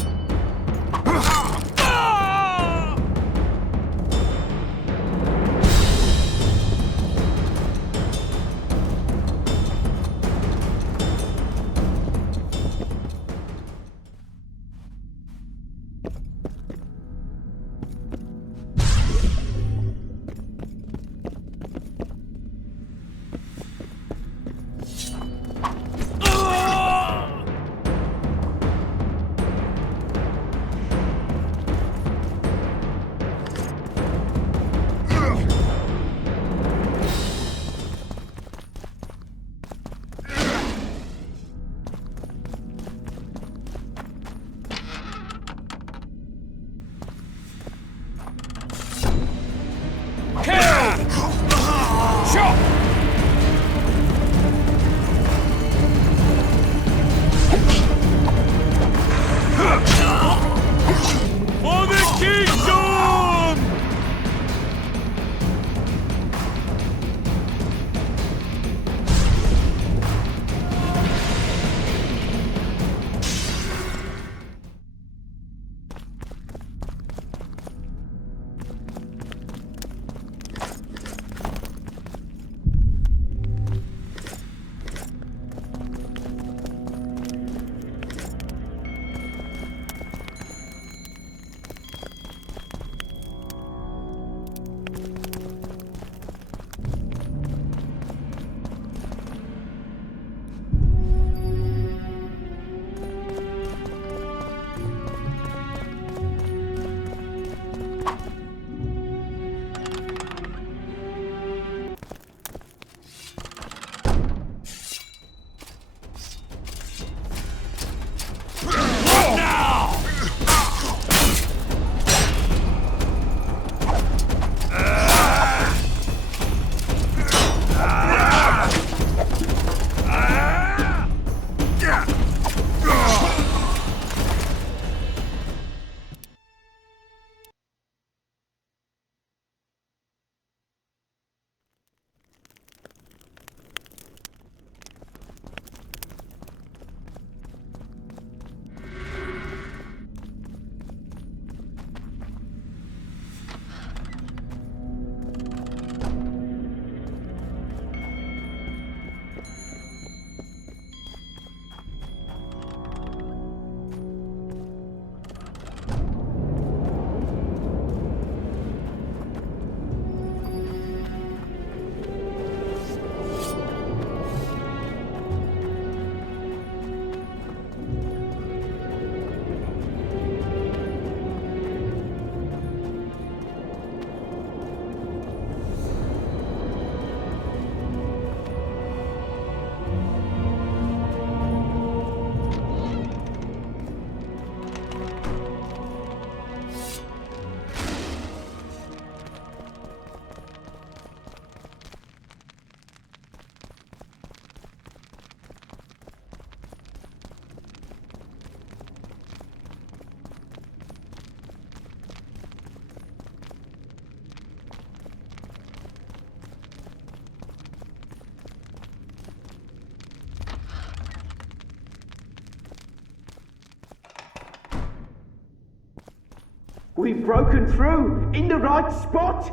We've broken through in the right spot.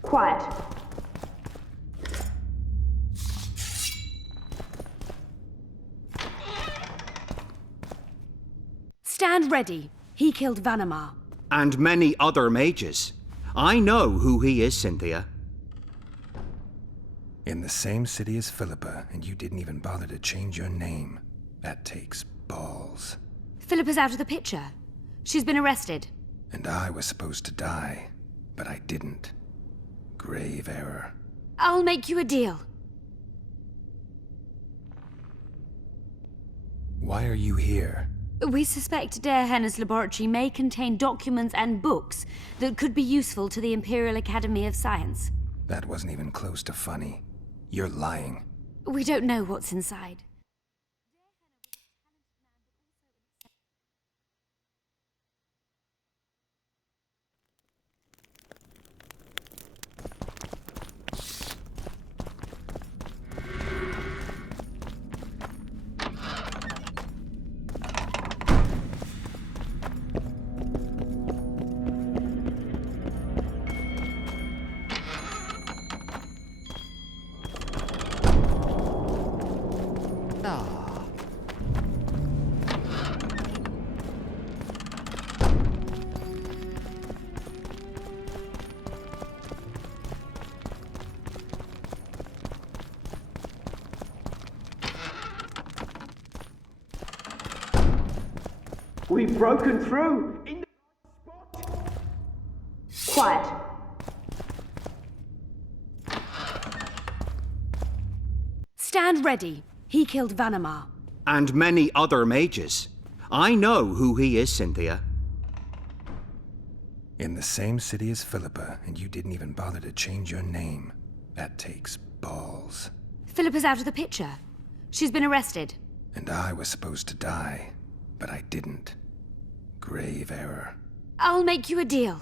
Quiet. Stand ready. He killed Vanamar. And many other mages. I know who he is, Cynthia. In the same city as Philippa, and you didn't even bother to change your name. That takes balls. Philippa's out of the picture. She's been arrested. And I was supposed to die, but I didn't. Grave error. I'll make you a deal. Why are you here? We suspect Derehenna's laboratory may contain documents and books that could be useful to the Imperial Academy of Science. That wasn't even close to funny. You're lying. We don't know what's inside. We've broken through in the right spot. Quiet. Stand ready. He killed Vanamar. And many other mages. I know who he is, Cynthia. In the same city as Philippa, and you didn't even bother to change your name. That takes balls. Philippa's out of the picture. She's been arrested. And I was supposed to die, but I didn't. Grave error. I'll make you a deal.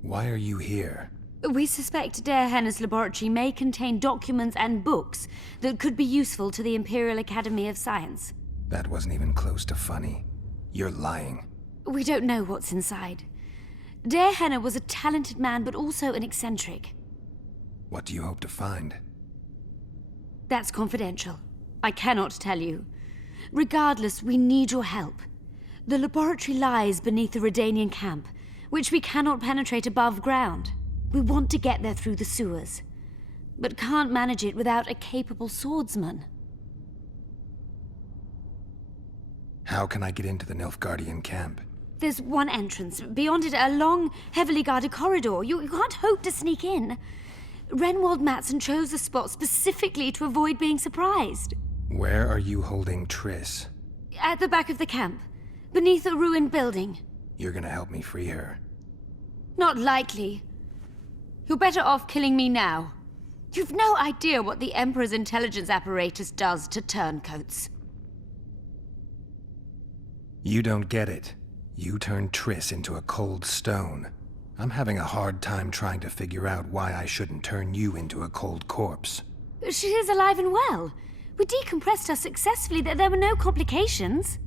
Why are you here? We suspect Derehenna's laboratory may contain documents and books that could be useful to the Imperial Academy of Science. That wasn't even close to funny. You're lying. We don't know what's inside. Derehenna was a talented man, but also an eccentric. What do you hope to find? That's confidential. I cannot tell you. Regardless, we need your help. The laboratory lies beneath the Redanian camp, which we cannot penetrate above ground. We want to get there through the sewers, but can't manage it without a capable swordsman. How can I get into the Nilfgaardian camp? There's one entrance. Beyond it, a long, heavily guarded corridor. You can't hope to sneak in. Renwald Matson chose the spot specifically to avoid being surprised. Where are you holding Triss? At the back of the camp, beneath a ruined building. You're gonna help me free her. Not likely. You're better off killing me now. You've no idea what the Emperor's intelligence apparatus does to turncoats. You don't get it. You turned Triss into a cold stone. I'm having a hard time trying to figure out why I shouldn't turn you into a cold corpse. She is alive and well. We decompressed her successfully. There were no complications.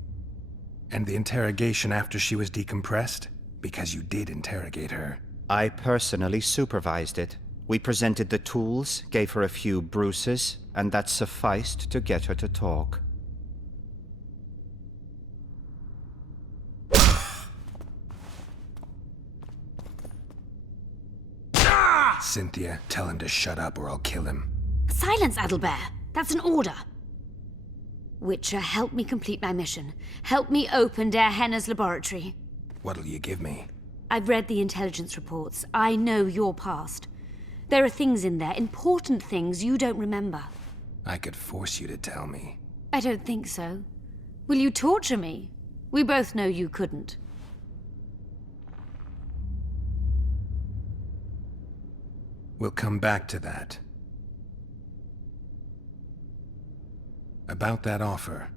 And the interrogation after she was decompressed? Because you did interrogate her. I personally supervised it. We presented the tools, gave her a few bruises, and that sufficed to get her to talk. Cynthia, tell him to shut up or I'll kill him. Silence, Adelbert. That's an order. Witcher, help me complete my mission. Help me open Derehenna's laboratory. What'll you give me? I've read the intelligence reports. I know your past. There are things in there, important things you don't remember. I could force you to tell me. I don't think so. Will you torture me? We both know you couldn't. We'll come back to that. About that offer.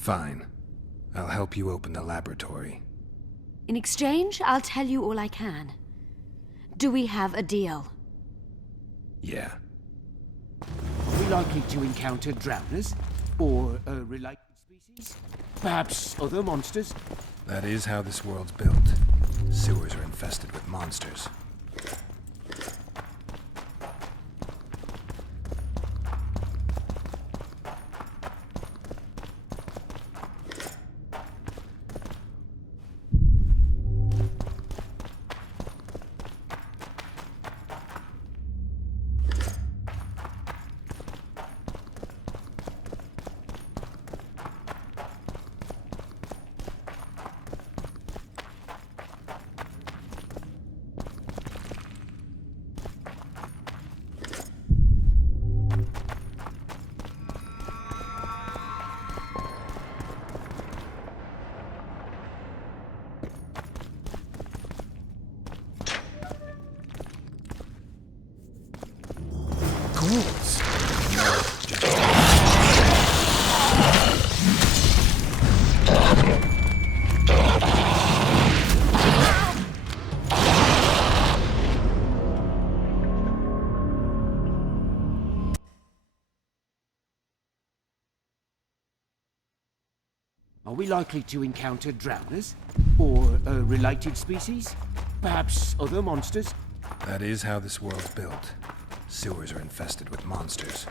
Fine. I'll help you open the laboratory. In exchange, I'll tell you all I can. Do we have a deal? Yeah. Are we likely to encounter drowners? Or related species? Perhaps other monsters? That is how this world's built. Sewers are infested with monsters. Ghouls! Are we likely to encounter drowners? Or related species? Perhaps other monsters? That is how this world's built. Sewers are infested with monsters.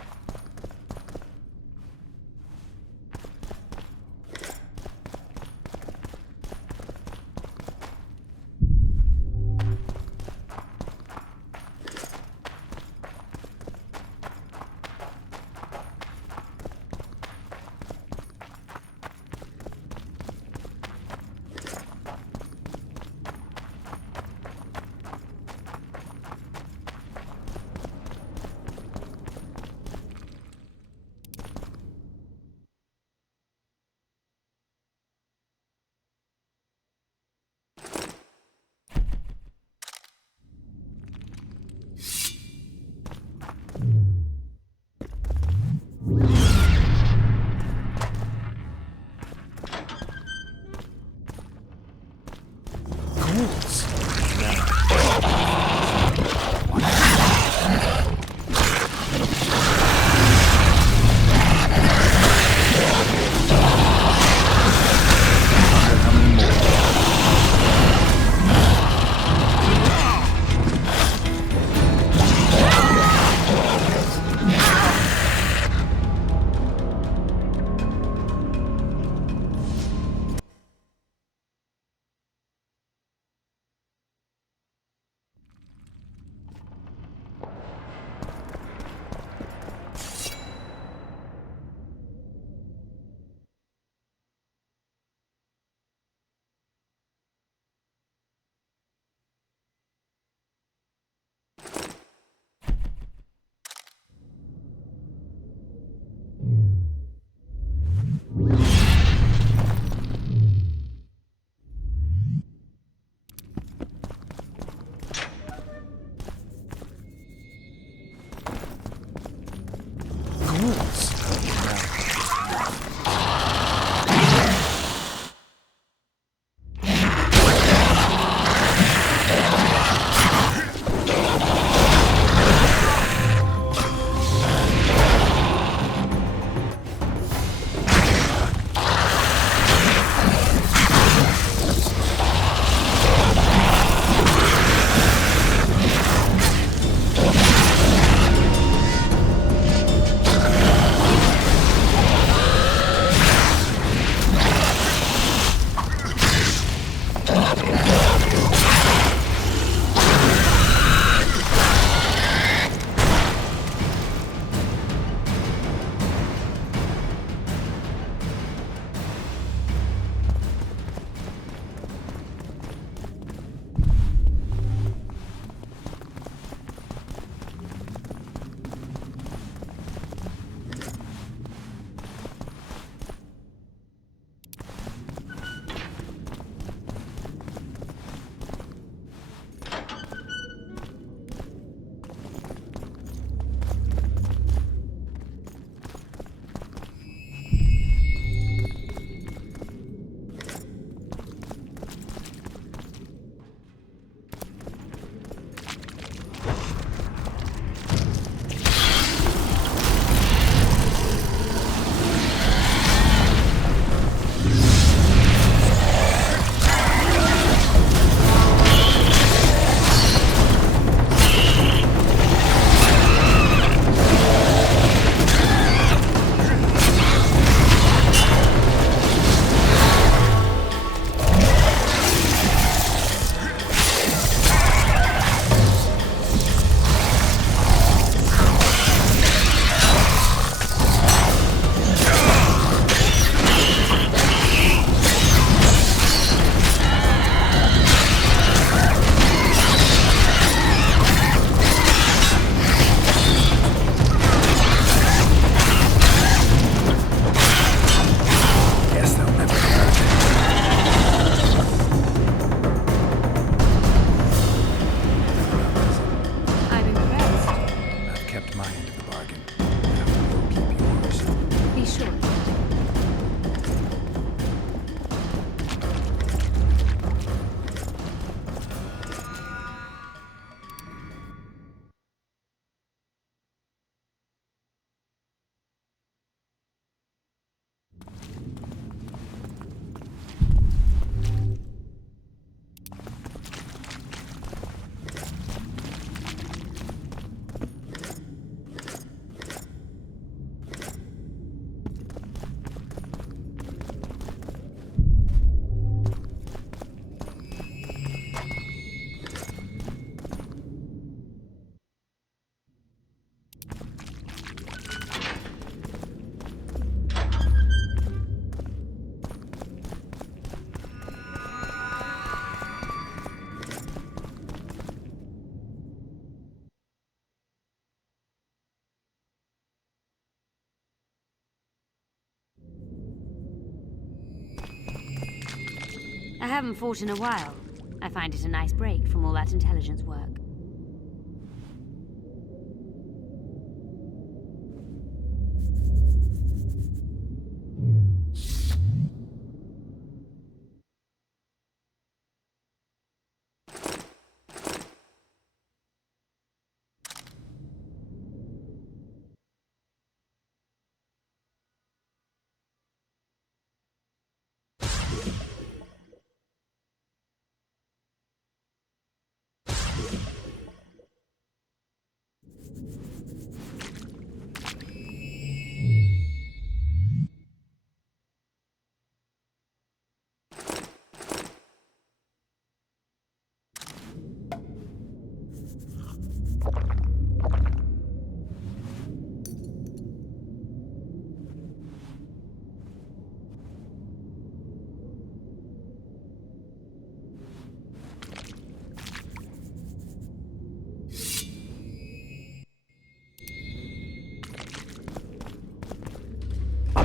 I haven't fought in a while. I find it a nice break from all that intelligence work.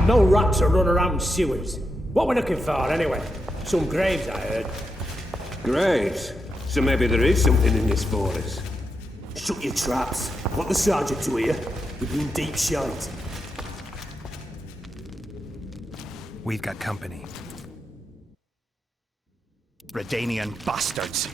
No rats are running around sewers. What we're looking for, anyway? Some graves, I heard. Graves? So maybe there is something in this for us. Shut your traps. Want the sergeant to hear? We've been deep shite. We've got company. Redanian bastards.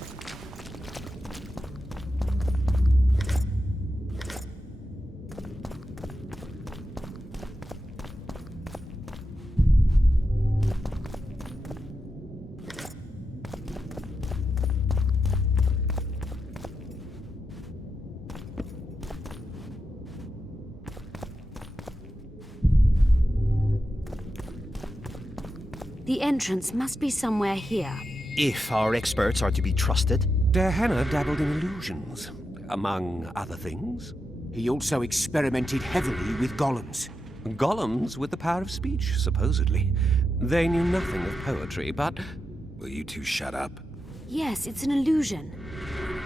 The entrance must be somewhere here. If our experts are to be trusted. Dehenna dabbled in illusions, among other things. He also experimented heavily with golems. Golems with the power of speech, supposedly. They knew nothing of poetry, but... Will you two shut up? Yes, it's an illusion.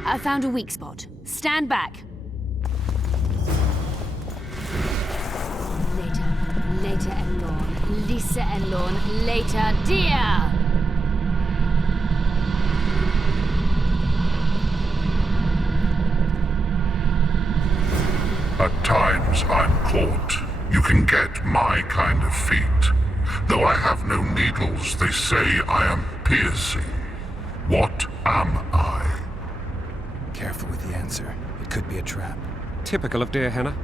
I found a weak spot. Stand back. Later, Elorn. Lisa Elorn. Later, dear! At times I'm caught. You can get my kind of feat. Though I have no needles, they say I am piercing. What am I? Careful with the answer. It could be a trap. Typical of Dehenna.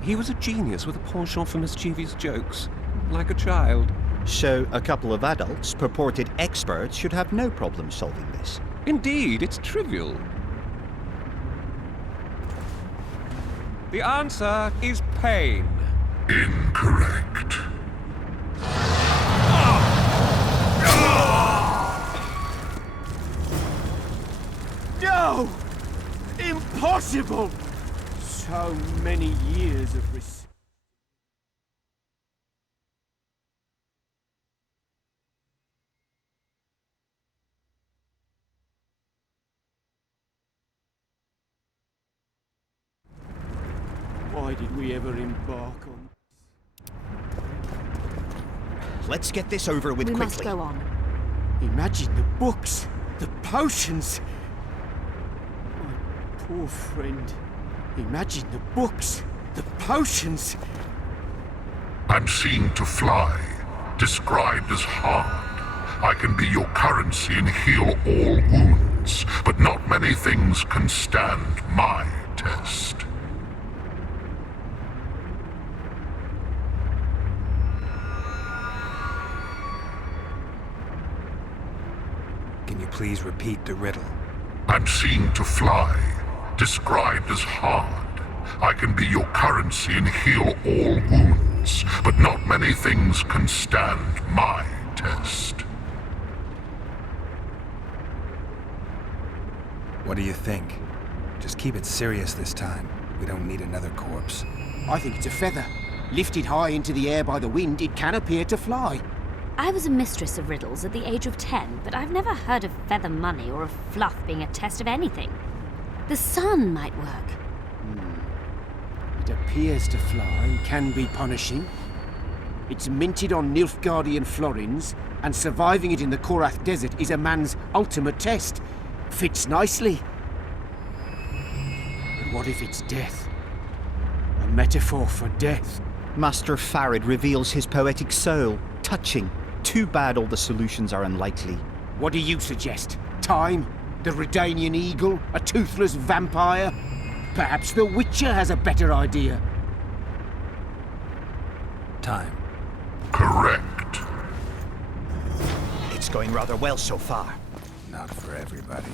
He was a genius with a penchant for mischievous jokes. Like a child. So a couple of adults, purported experts, should have no problem solving this. Indeed, it's trivial. The answer is pain. Incorrect. No! Impossible! So many years of Why did we ever embark on? Let's get this over with quickly. We must go on. Imagine the books, the potions. My poor friend. Imagine the books, the potions. I'm seen to fly, described as hard. I can be your currency and heal all wounds, but not many things can stand my test. Can you please repeat the riddle? I'm seen to fly, described as hard. I can be your currency and heal all wounds, but not many things can stand my test. What do you think? Just keep it serious this time. We don't need another corpse. I think it's a feather. Lifted high into the air by the wind, it can appear to fly. I was a mistress of riddles at the age of 10, but I've never heard of feather money or of fluff being a test of anything. The sun might work. It appears to fly, can be punishing. It's minted on Nilfgaardian florins, and surviving it in the Korath Desert is a man's ultimate test. Fits nicely. But what if it's death? A metaphor for death? Master Farid reveals his poetic soul. Touching. Too bad all the solutions are unlikely. What do you suggest? Time? The Redanian eagle? A toothless vampire? Perhaps the Witcher has a better idea. Time. Correct. It's going rather well so far. Not for everybody.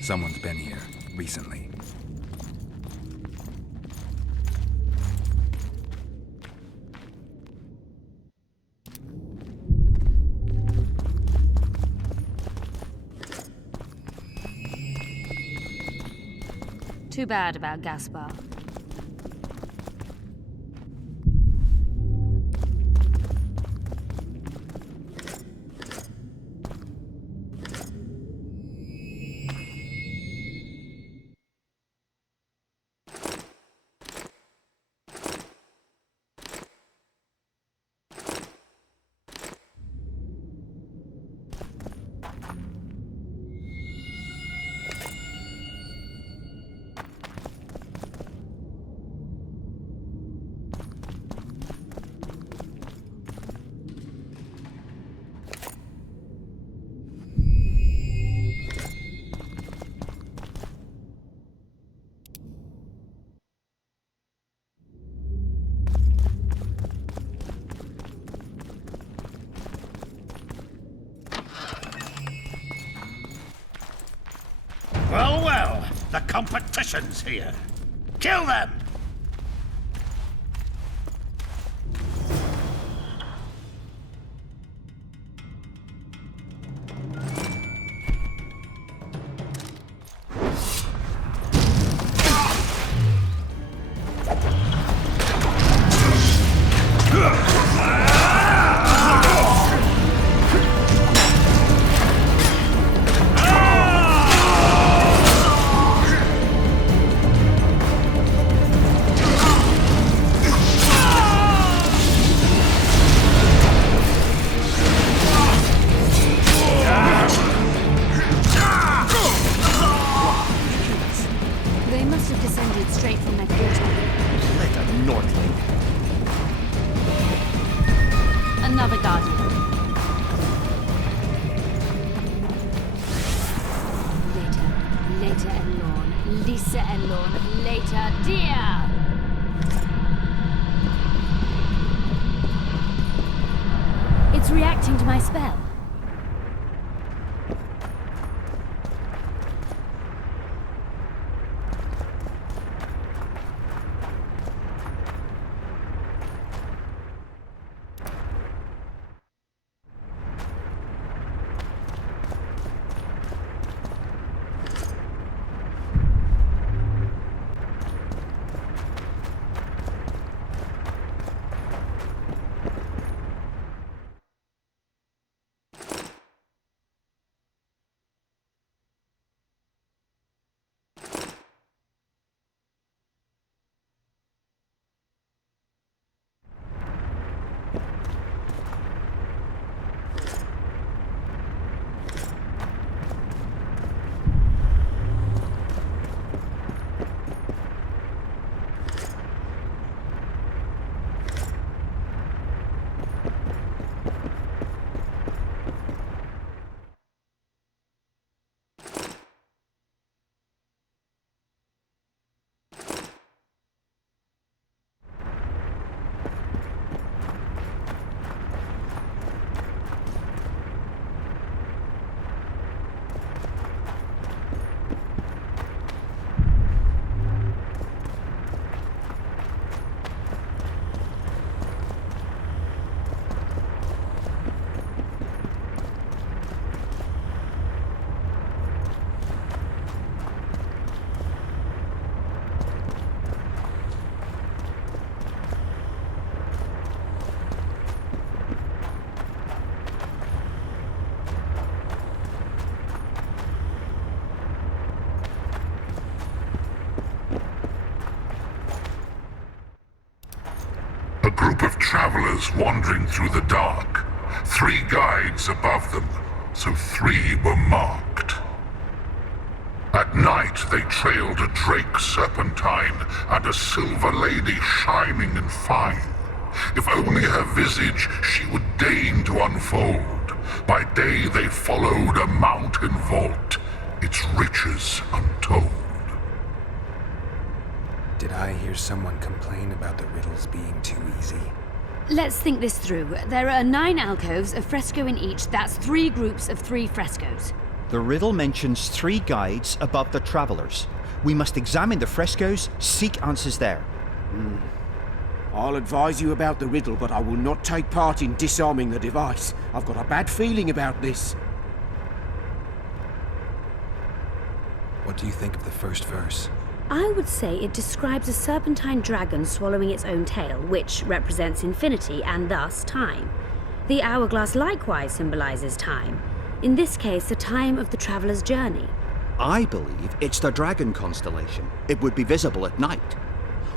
Someone's been here recently. Too bad about Gaspar. Well, well, the competition's here. Kill them! They must have descended straight from their quarter. Let a Northling. Another guardian. Later Elorn. Lisa Elorn. Later, dear! It's reacting to my spell. group of travelers wandering through the dark. 3 guides above them, so 3 were marked. At night they trailed a drake serpentine and a silver lady shining and fine. If only her visage she would deign to unfold. By day they followed a mountain vault, its riches untold. Did I hear someone complain about the riddles being too easy? Let's think this through. There are 9 alcoves, a fresco in each. That's 3 groups of 3 frescoes. The riddle mentions 3 guides above the travelers. We must examine the frescoes, seek answers there. I'll advise you about the riddle, but I will not take part in disarming the device. I've got a bad feeling about this. What do you think of the first verse? I would say it describes a serpentine dragon swallowing its own tail, which represents infinity and thus time. The hourglass likewise symbolizes time. In this case, the time of the traveler's journey. I believe it's the dragon constellation. It would be visible at night.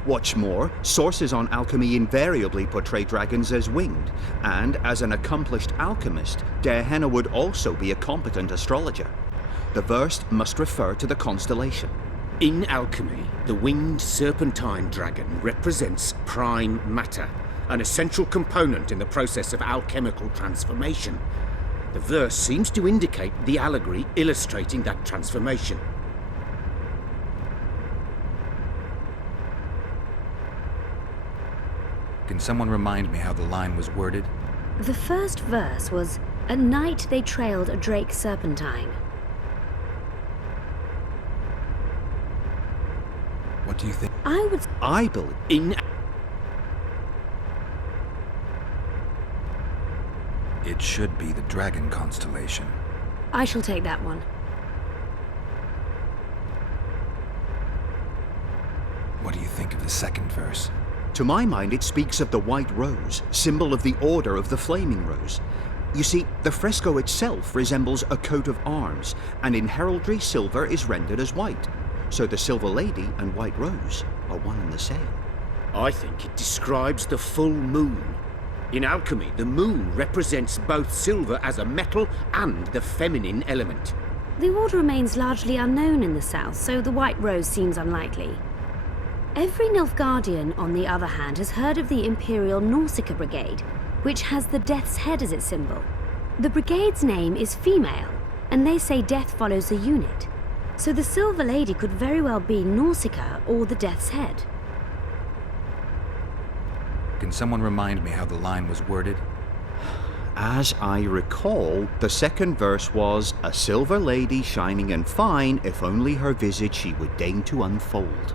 What's more, sources on alchemy invariably portray dragons as winged, and as an accomplished alchemist, Gehenna would also be a competent astrologer. The verse must refer to the constellation. In alchemy, the winged serpentine dragon represents prime matter, an essential component in the process of alchemical transformation. The verse seems to indicate the allegory illustrating that transformation. Can someone remind me how the line was worded? The first verse was, "At night they trailed a drake serpentine." What do you think? I believe in... It should be the dragon constellation. I shall take that one. What do you think of the second verse? To my mind, it speaks of the white rose, symbol of the Order of the Flaming Rose. You see, the fresco itself resembles a coat of arms, and in heraldry, silver is rendered as white. So the Silver Lady and White Rose are one and the same. I think it describes the full moon. In alchemy, the moon represents both silver as a metal and the feminine element. The order remains largely unknown in the south, so the White Rose seems unlikely. Every Nilfgaardian, on the other hand, has heard of the Imperial Nausicaa Brigade, which has the Death's Head as its symbol. The brigade's name is female, and they say death follows the unit. So the Silver Lady could very well be Nausicaa or the Death's Head. Can someone remind me how the line was worded? As I recall, the second verse was, "A silver lady shining and fine, if only her visage she would deign to unfold."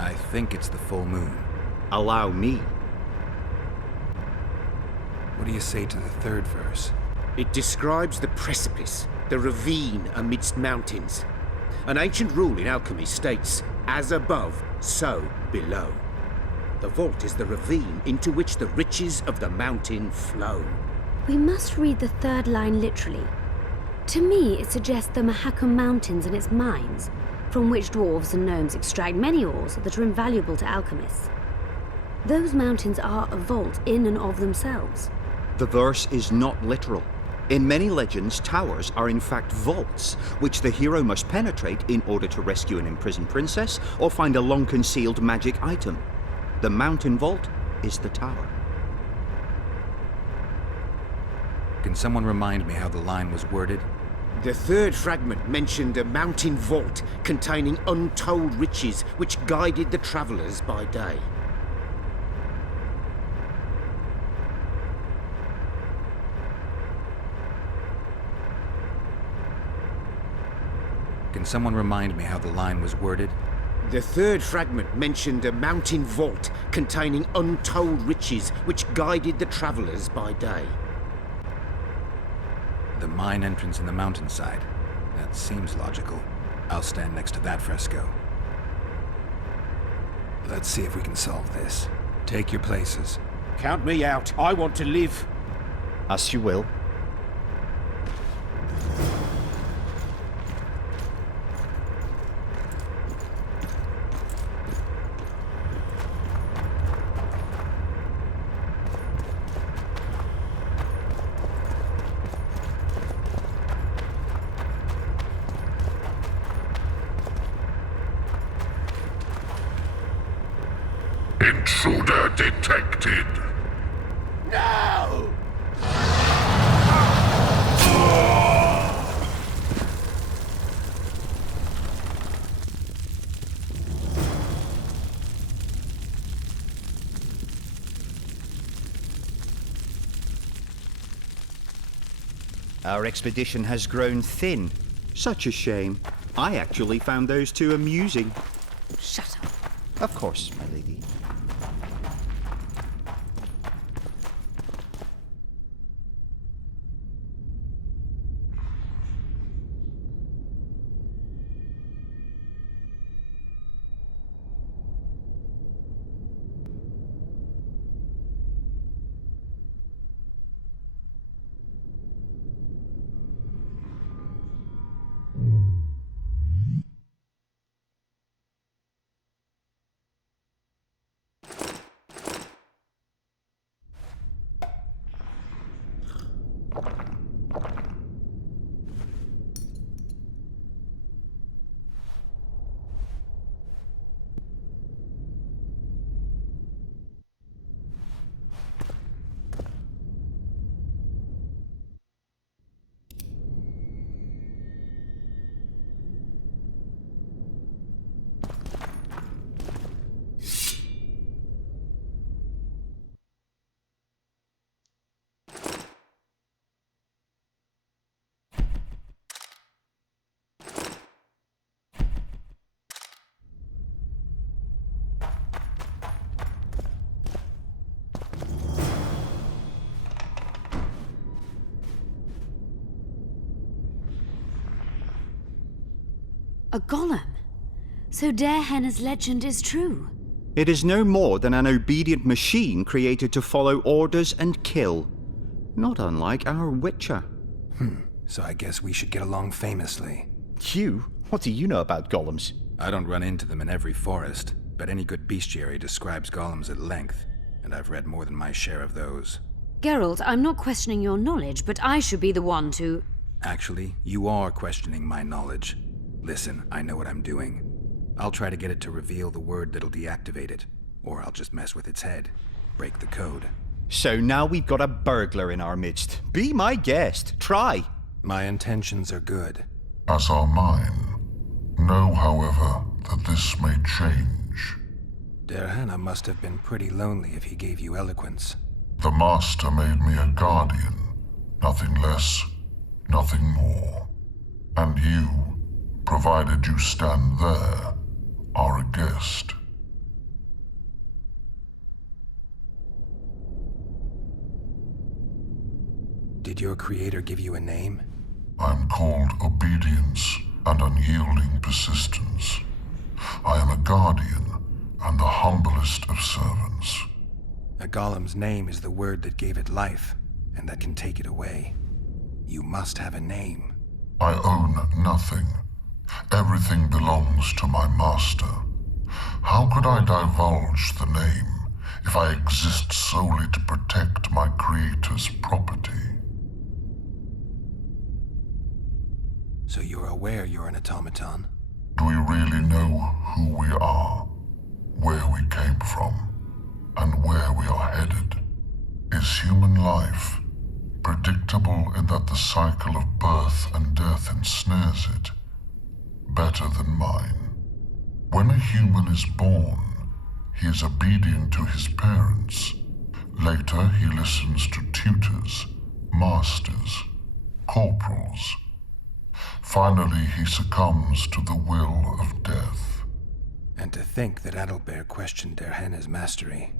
I think it's the full moon. Allow me. What do you say to the third verse? It describes the precipice, the ravine amidst mountains. An ancient rule in alchemy states, as above, so below. The vault is the ravine into which the riches of the mountain flow. We must read the third line literally. To me, it suggests the Mahakam Mountains and its mines, from which dwarves and gnomes extract many ores that are invaluable to alchemists. Those mountains are a vault in and of themselves. The verse is not literal. In many legends, towers are in fact vaults, which the hero must penetrate in order to rescue an imprisoned princess or find a long-concealed magic item. The mountain vault is the tower. Can someone remind me how the line was worded? The third fragment mentioned a mountain vault containing untold riches which guided the travellers by day. Can someone remind me how the line was worded? The third fragment mentioned a mountain vault containing untold riches which guided the travellers by day. The mine entrance in the mountainside. That seems logical. I'll stand next to that fresco. Let's see if we can solve this. Take your places. Count me out. I want to live. As you will. Intruder detected. No! Our expedition has grown thin. Such a shame. I actually found those two amusing. Shut up. Of course, my lady. A golem? So Darehenna's legend is true? It is no more than an obedient machine created to follow orders and kill. Not unlike our Witcher. So I guess we should get along famously. You? What do you know about golems? I don't run into them in every forest, but any good bestiary describes golems at length, and I've read more than my share of those. Geralt, I'm not questioning your knowledge, but I should be the one to... Actually, you are questioning my knowledge. Listen, I know what I'm doing. I'll try to get it to reveal the word that'll deactivate it, or I'll just mess with its head. Break the code. So now we've got a burglar in our midst. Be my guest. Try. My intentions are good. As are mine. Know, however, that this may change. Darehenna must have been pretty lonely if he gave you eloquence. The Master made me a guardian. Nothing less, nothing more. And you, provided you stand there, are a guest. Did your creator give you a name? I'm called Obedience and Unyielding Persistence. I am a guardian and the humblest of servants. A golem's name is the word that gave it life, and that can take it away. You must have a name. I own nothing. Everything belongs to my master. How could I divulge the name if I exist solely to protect my creator's property? So you're aware you're an automaton? Do we really know who we are, where we came from, and where we are headed? Is human life predictable in that the cycle of birth and death ensnares it? Better than mine. When a human is born, he is obedient to his parents. Later, he listens to tutors, masters, corporals. Finally, he succumbs to the will of death. And to think that Adalbert questioned Darehenna's mastery.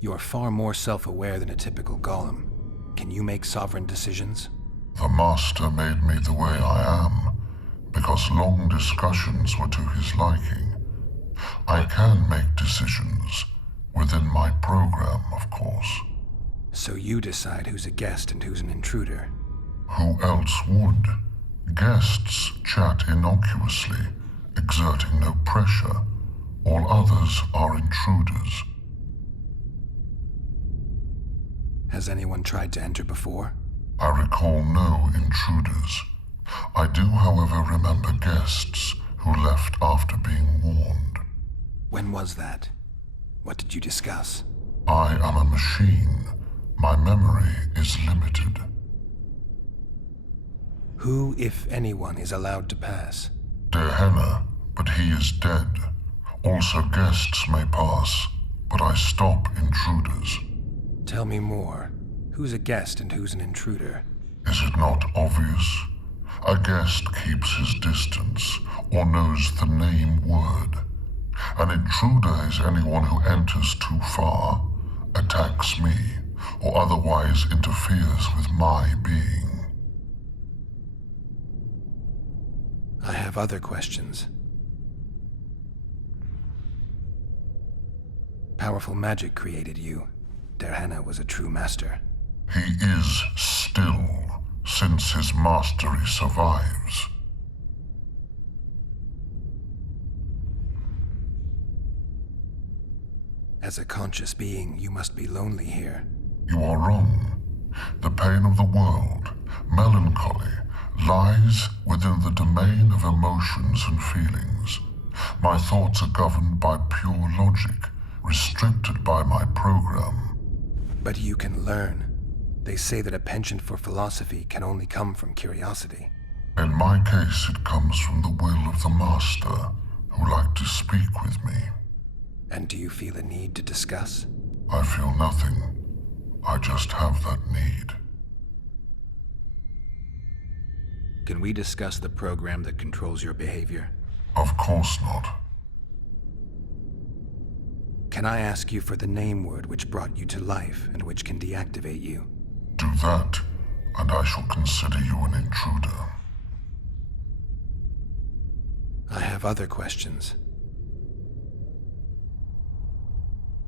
You're far more self-aware than a typical golem. Can you make sovereign decisions? The Master made me the way I am, because long discussions were to his liking. I can make decisions, within my program, of course. So you decide who's a guest and who's an intruder? Who else would? Guests chat innocuously, exerting no pressure. All others are intruders. Has anyone tried to enter before? I recall no intruders. I do, however, remember guests who left after being warned. When was that? What did you discuss? I am a machine. My memory is limited. Who, if anyone, is allowed to pass? Dehenna, but he is dead. Also guests may pass, but I stop intruders. Tell me more. Who's a guest and who's an intruder? Is it not obvious? A guest keeps his distance, or knows the name word. An intruder is anyone who enters too far, attacks me, or otherwise interferes with my being. I have other questions. Powerful magic created you. Dehenna was a true master. He is still, since his mastery survives. As a conscious being, you must be lonely here. You are wrong. The pain of the world, melancholy, lies within the domain of emotions and feelings. My thoughts are governed by pure logic, restricted by my program. But you can learn. They say that a penchant for philosophy can only come from curiosity. In my case, it comes from the will of the Master, who liked to speak with me. And do you feel a need to discuss? I feel nothing. I just have that need. Can we discuss the program that controls your behavior? Of course not. Can I ask you for the name word which brought you to life and which can deactivate you? Do that, and I shall consider you an intruder. I have other questions.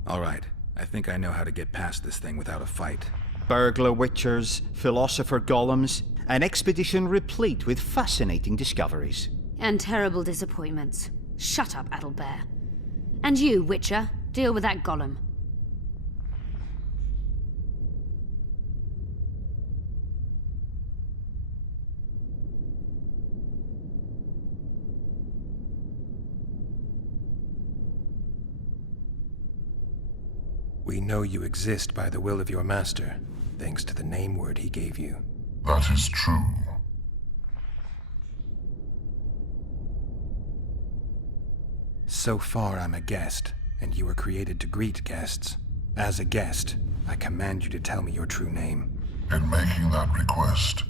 All right, I think I know how to get past this thing without a fight. Burglar witchers, philosopher golems, an expedition replete with fascinating discoveries. And terrible disappointments. Shut up, Adelbear. And you, Witcher, deal with that golem. We know you exist by the will of your master, thanks to the name word he gave you. That is true. So far, I'm a guest, and you were created to greet guests. As a guest, I command you to tell me your true name. In making that request,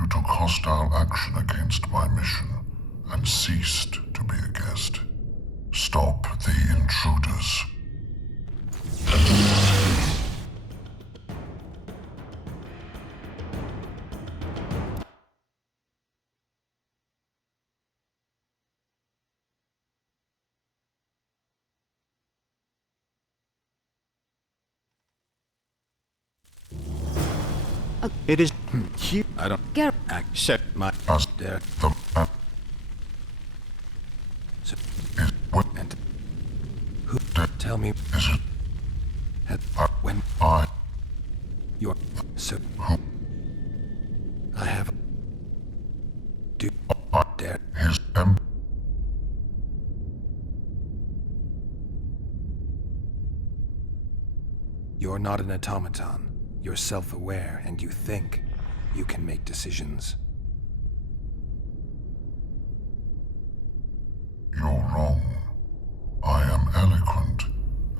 you took hostile action against my mission, and ceased to be a guest. Stop the intruders. It is you. I don't accept my master. And who tell me is it when I you're so who I have do dare his You're not an automaton. You're self-aware, and you think you can make decisions. You're wrong. I am eloquent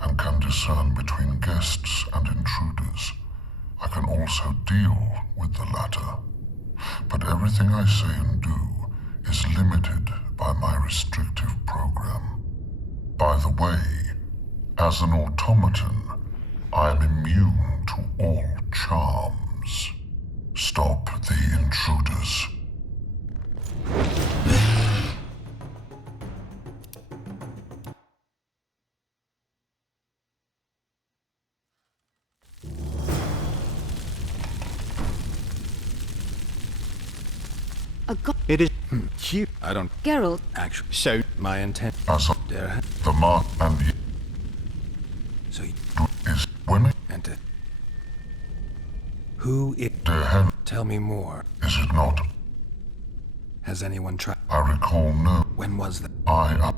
and can discern between guests and intruders. I can also deal with the latter. But everything I say and do is limited by my restrictive program. By the way, as an automaton, I am immune to all charms. Stop the intruders. It is you. I don't Geralt. Actually, so my intent as the mark and the so you is winning. And to who it Dehenna, tell me more. is it not? Has anyone tried? I recall no. When was that? I am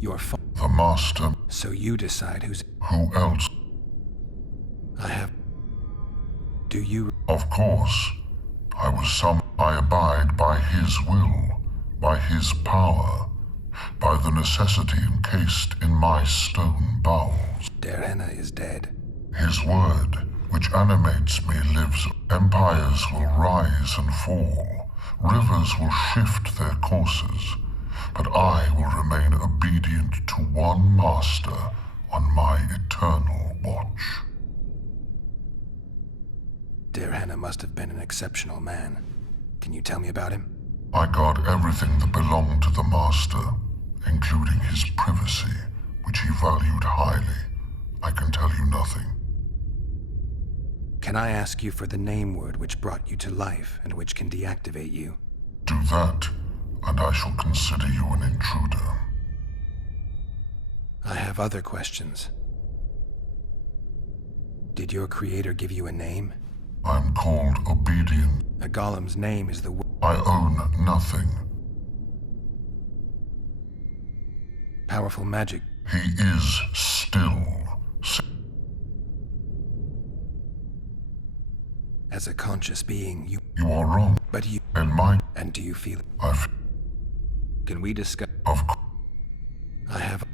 Your the master. So you decide who's... Who else? I have... Do you... Of course. I abide by his will, by his power, by the necessity encased in my stone bowels. Derhenna is dead. His word, which animates me, lives. Empires will rise and fall. Rivers will shift their courses. But I will remain obedient to one master on my eternal watch. Derhenna must have been an exceptional man. Can you tell me about him? I guard everything that belonged to the master, including his privacy, which he valued highly. I can tell you nothing. Can I ask you for the name word which brought you to life and which can deactivate you? Do that, and I shall consider you an intruder. I have other questions. Did your creator give you a name? I'm called Obedient. A golem's name is the word. I own nothing. Powerful magic. He is still. As a conscious being, you... You are wrong. But you... And do you feel it? Can we discuss... Of course. I have...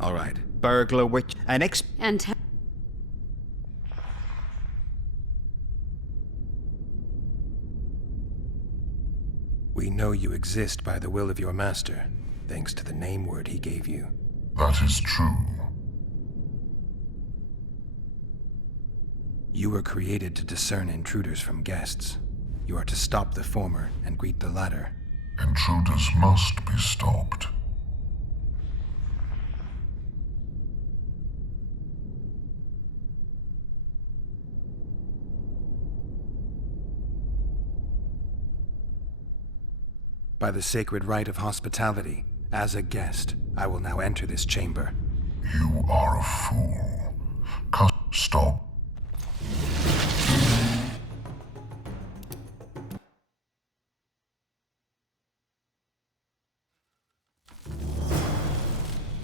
All right. Burglar witch... And... We know you exist by the will of your master, thanks to the name word he gave you. That is true. You were created to discern intruders from guests. You are to stop the former and greet the latter. Intruders must be stopped. By the sacred rite of hospitality, as a guest, I will now enter this chamber. You are a fool. Stop.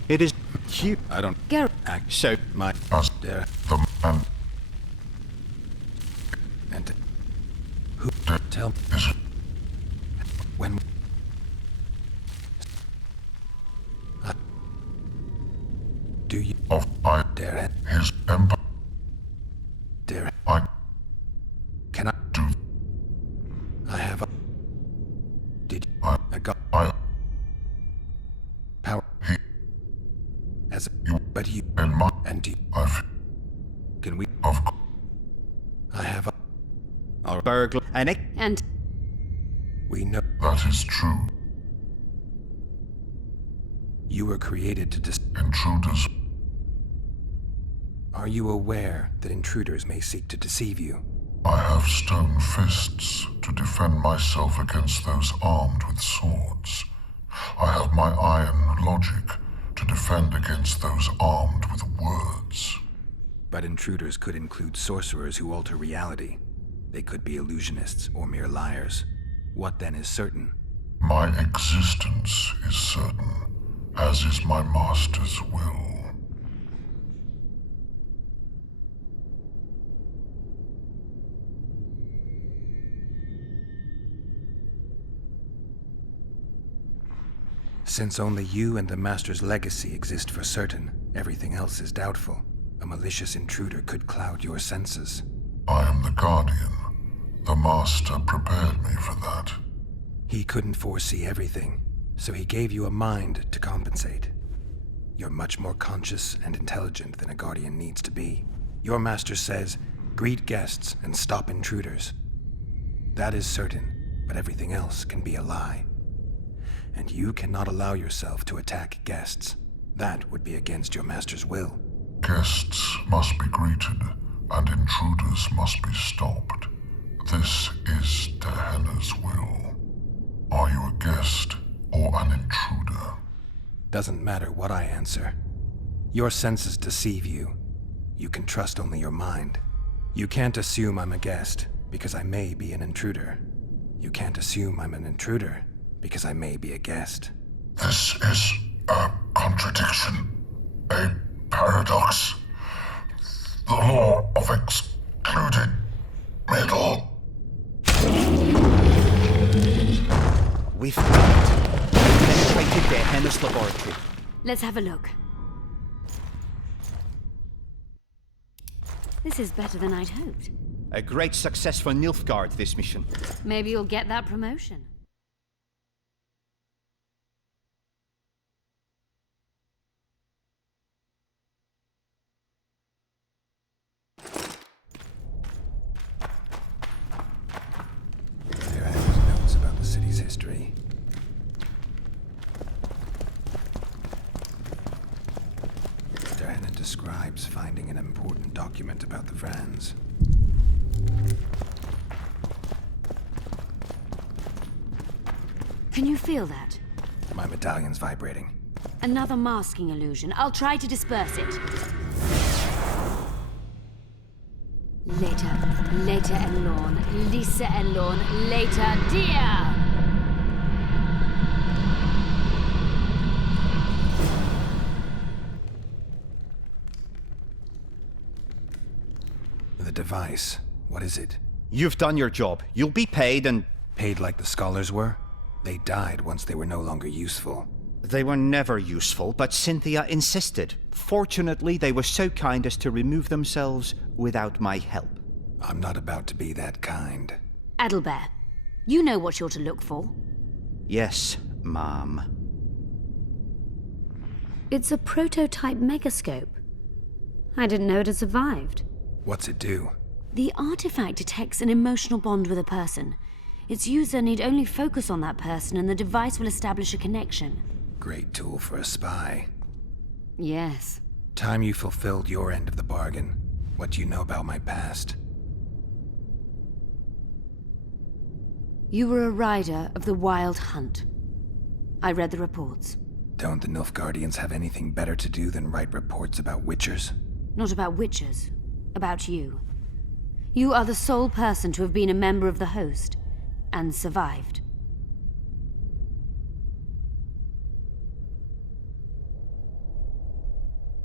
It is cute. I don't Go. act so my the man. And who tell is when do you of I dare his empire? Dare I can I do? I have a did I got I power he as a, you but you and my and do I've can we of I have a our burglar and we know that is true. You were created to intruders. Are you aware that intruders may seek to deceive you? I have stone fists to defend myself against those armed with swords. I have my iron logic to defend against those armed with words. But intruders could include sorcerers who alter reality. They could be illusionists or mere liars. What then is certain? My existence is certain, as is my master's will. Since only you and the Master's legacy exist for certain, everything else is doubtful. A malicious intruder could cloud your senses. I am the Guardian. The Master prepared me for that. He couldn't foresee everything, so he gave you a mind to compensate. You're much more conscious and intelligent than a Guardian needs to be. Your Master says, greet guests and stop intruders. That is certain, but everything else can be a lie. And you cannot allow yourself to attack guests. That would be against your Master's will. Guests must be greeted, and intruders must be stopped. This is Derhenna's will. Are you a guest or an intruder? Doesn't matter what I answer. Your senses deceive you. You can trust only your mind. You can't assume I'm a guest, because I may be an intruder. You can't assume I'm an intruder, because I may be a guest. This is a contradiction, a paradox. The law of excluded middle. We've penetrated Gehenna's laboratory. Let's have a look. This is better than I'd hoped. A great success for Nilfgaard, this mission. Maybe you'll get that promotion. There are his notes about the city's history. Diana describes finding an important document about the Vrans. Can you feel that? My medallion's vibrating. Another masking illusion. I'll try to disperse it. Later Elorn, Lisa Elorn, later dear! The device, what is it? You've done your job. You'll be paid and... Paid like the scholars were? They died once they were no longer useful. They were never useful, but Cynthia insisted. Fortunately, they were so kind as to remove themselves without my help. I'm not about to be that kind. Adalbert, you know what you're to look for. Yes, Ma'am. It's a prototype megascope. I didn't know it had survived. What's it do? The artifact detects an emotional bond with a person. Its user need only focus on that person and the device will establish a connection. Great tool for a spy. Yes. Time you fulfilled your end of the bargain. What do you know about my past? You were a rider of the Wild Hunt. I read the reports. Don't the Nilfgaardians have anything better to do than write reports about witchers? Not about witchers. About you. You are the sole person to have been a member of the Host, and survived.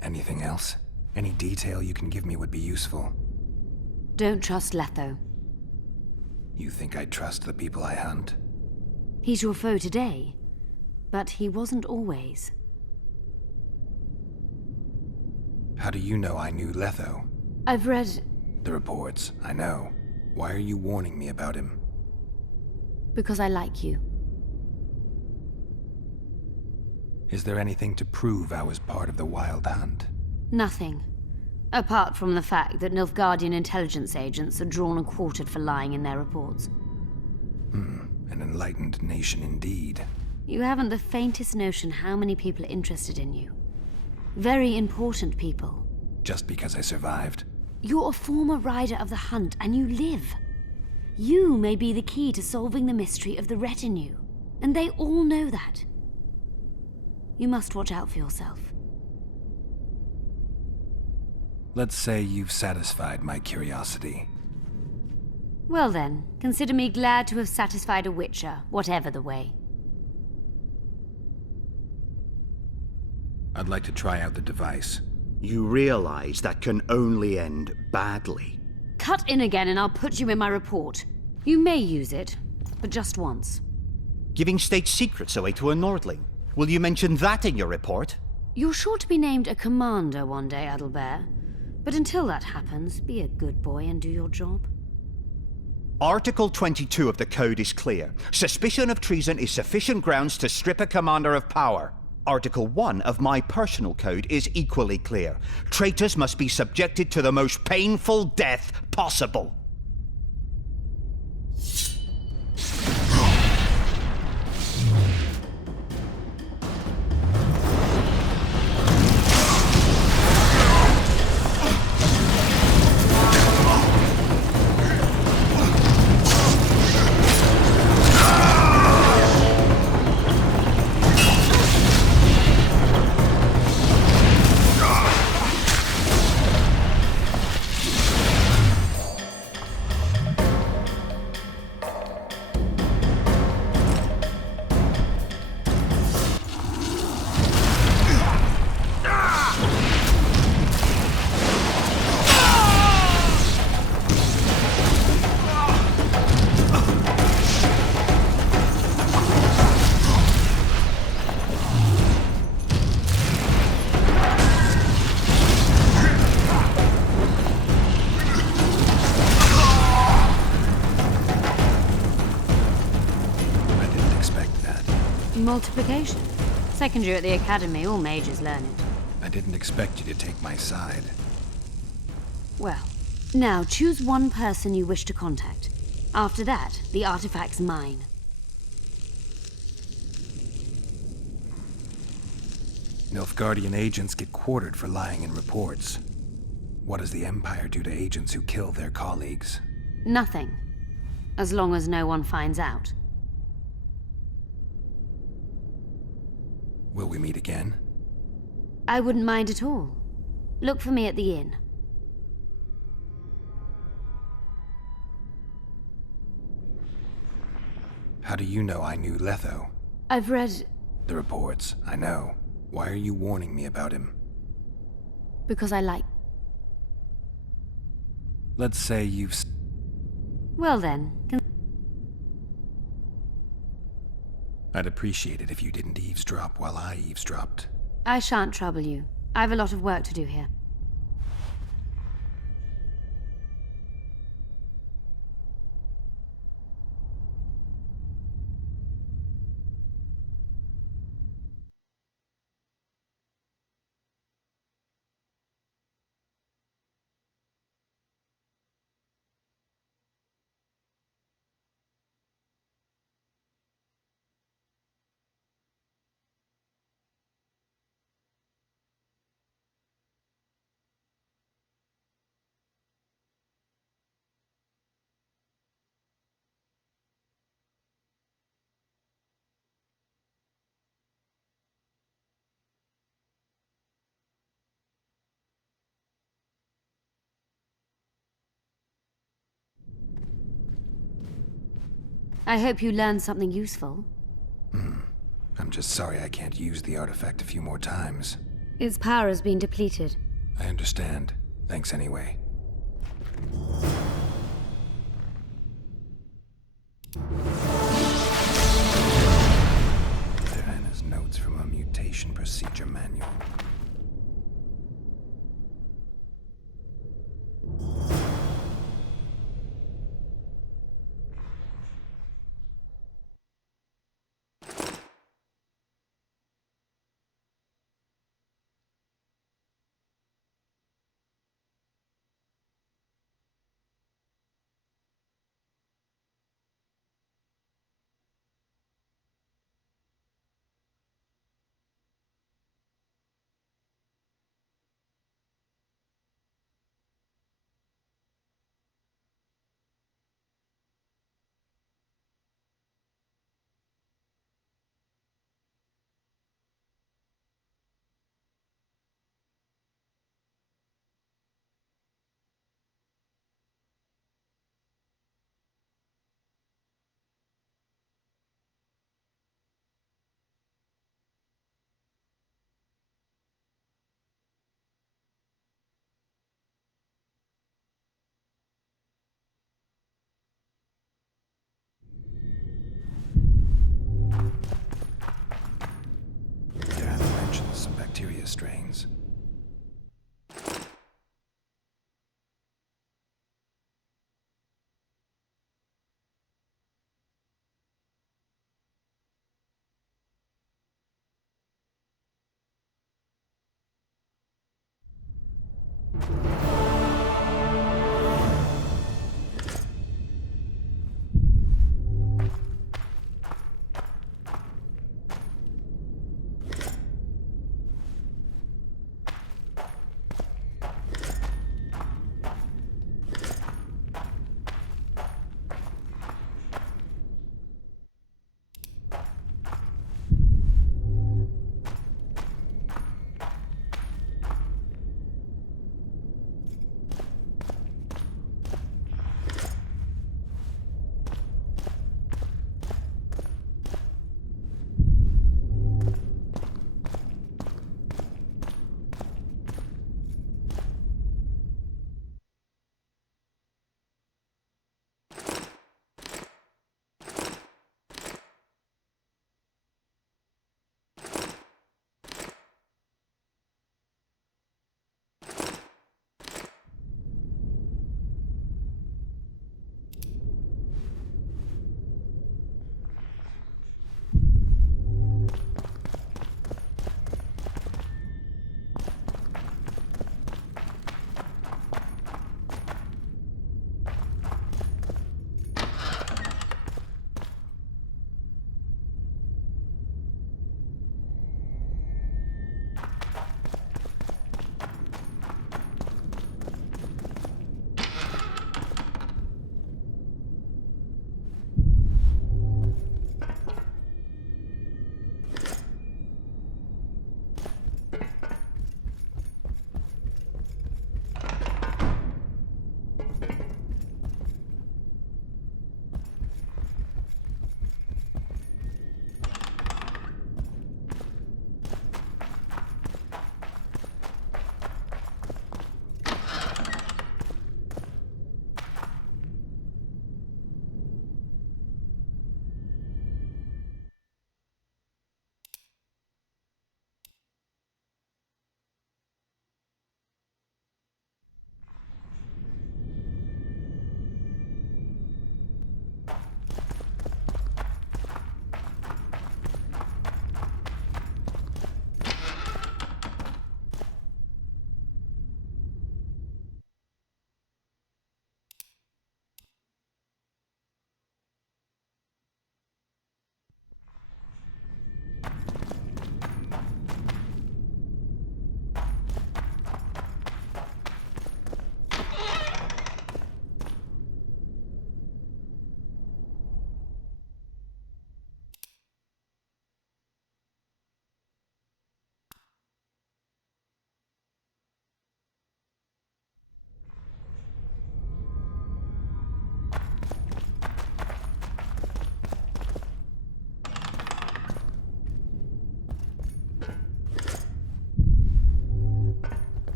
Anything else? Any detail you can give me would be useful. Don't trust Letho. You think I'd trust the people I hunt? He's your foe today, but he wasn't always. How do you know I knew Letho? I've read... The reports, I know. Why are you warning me about him? Because I like you. Is there anything to prove I was part of the Wild Hunt? Nothing. Apart from the fact that Nilfgaardian intelligence agents are drawn and quartered for lying in their reports. An enlightened nation indeed. You haven't the faintest notion how many people are interested in you. Very important people. Just because I survived? You're a former rider of the Hunt, and you live. You may be the key to solving the mystery of the retinue, and they all know that. You must watch out for yourself. Let's say you've satisfied my curiosity. Well then, consider me glad to have satisfied a witcher, whatever the way. I'd like to try out the device. You realize that can only end badly. Cut in again and I'll put you in my report. You may use it, but just once. Giving state secrets away to a Nordling. Will you mention that in your report? You're sure to be named a commander one day, Adalbert. But until that happens, be a good boy and do your job. Article 22 of the Code is clear. Suspicion of treason is sufficient grounds to strip a commander of power. Article 1 of my personal code is equally clear. Traitors must be subjected to the most painful death possible. Multiplication. Second year at the academy, all mages learn it. I didn't expect you to take my side. Well, now choose one person you wish to contact. After that, the artifact's mine. Nilfgaardian agents get quartered for lying in reports. What does the Empire do to agents who kill their colleagues? Nothing. As long as no one finds out. Will we meet again? I wouldn't mind at all. Look for me at the inn. How do you know I knew Letho? I've read... The reports, I know. Why are you warning me about him? because I like... Let's say you've... Well then, I'd appreciate it if you didn't eavesdrop while I eavesdropped. I shan't trouble you. I've a lot of work to do here. I hope you learned something useful. I'm just sorry I can't use the artifact a few more times. Its power has been depleted. I understand. Thanks anyway. Diana's notes from a mutation procedure manual.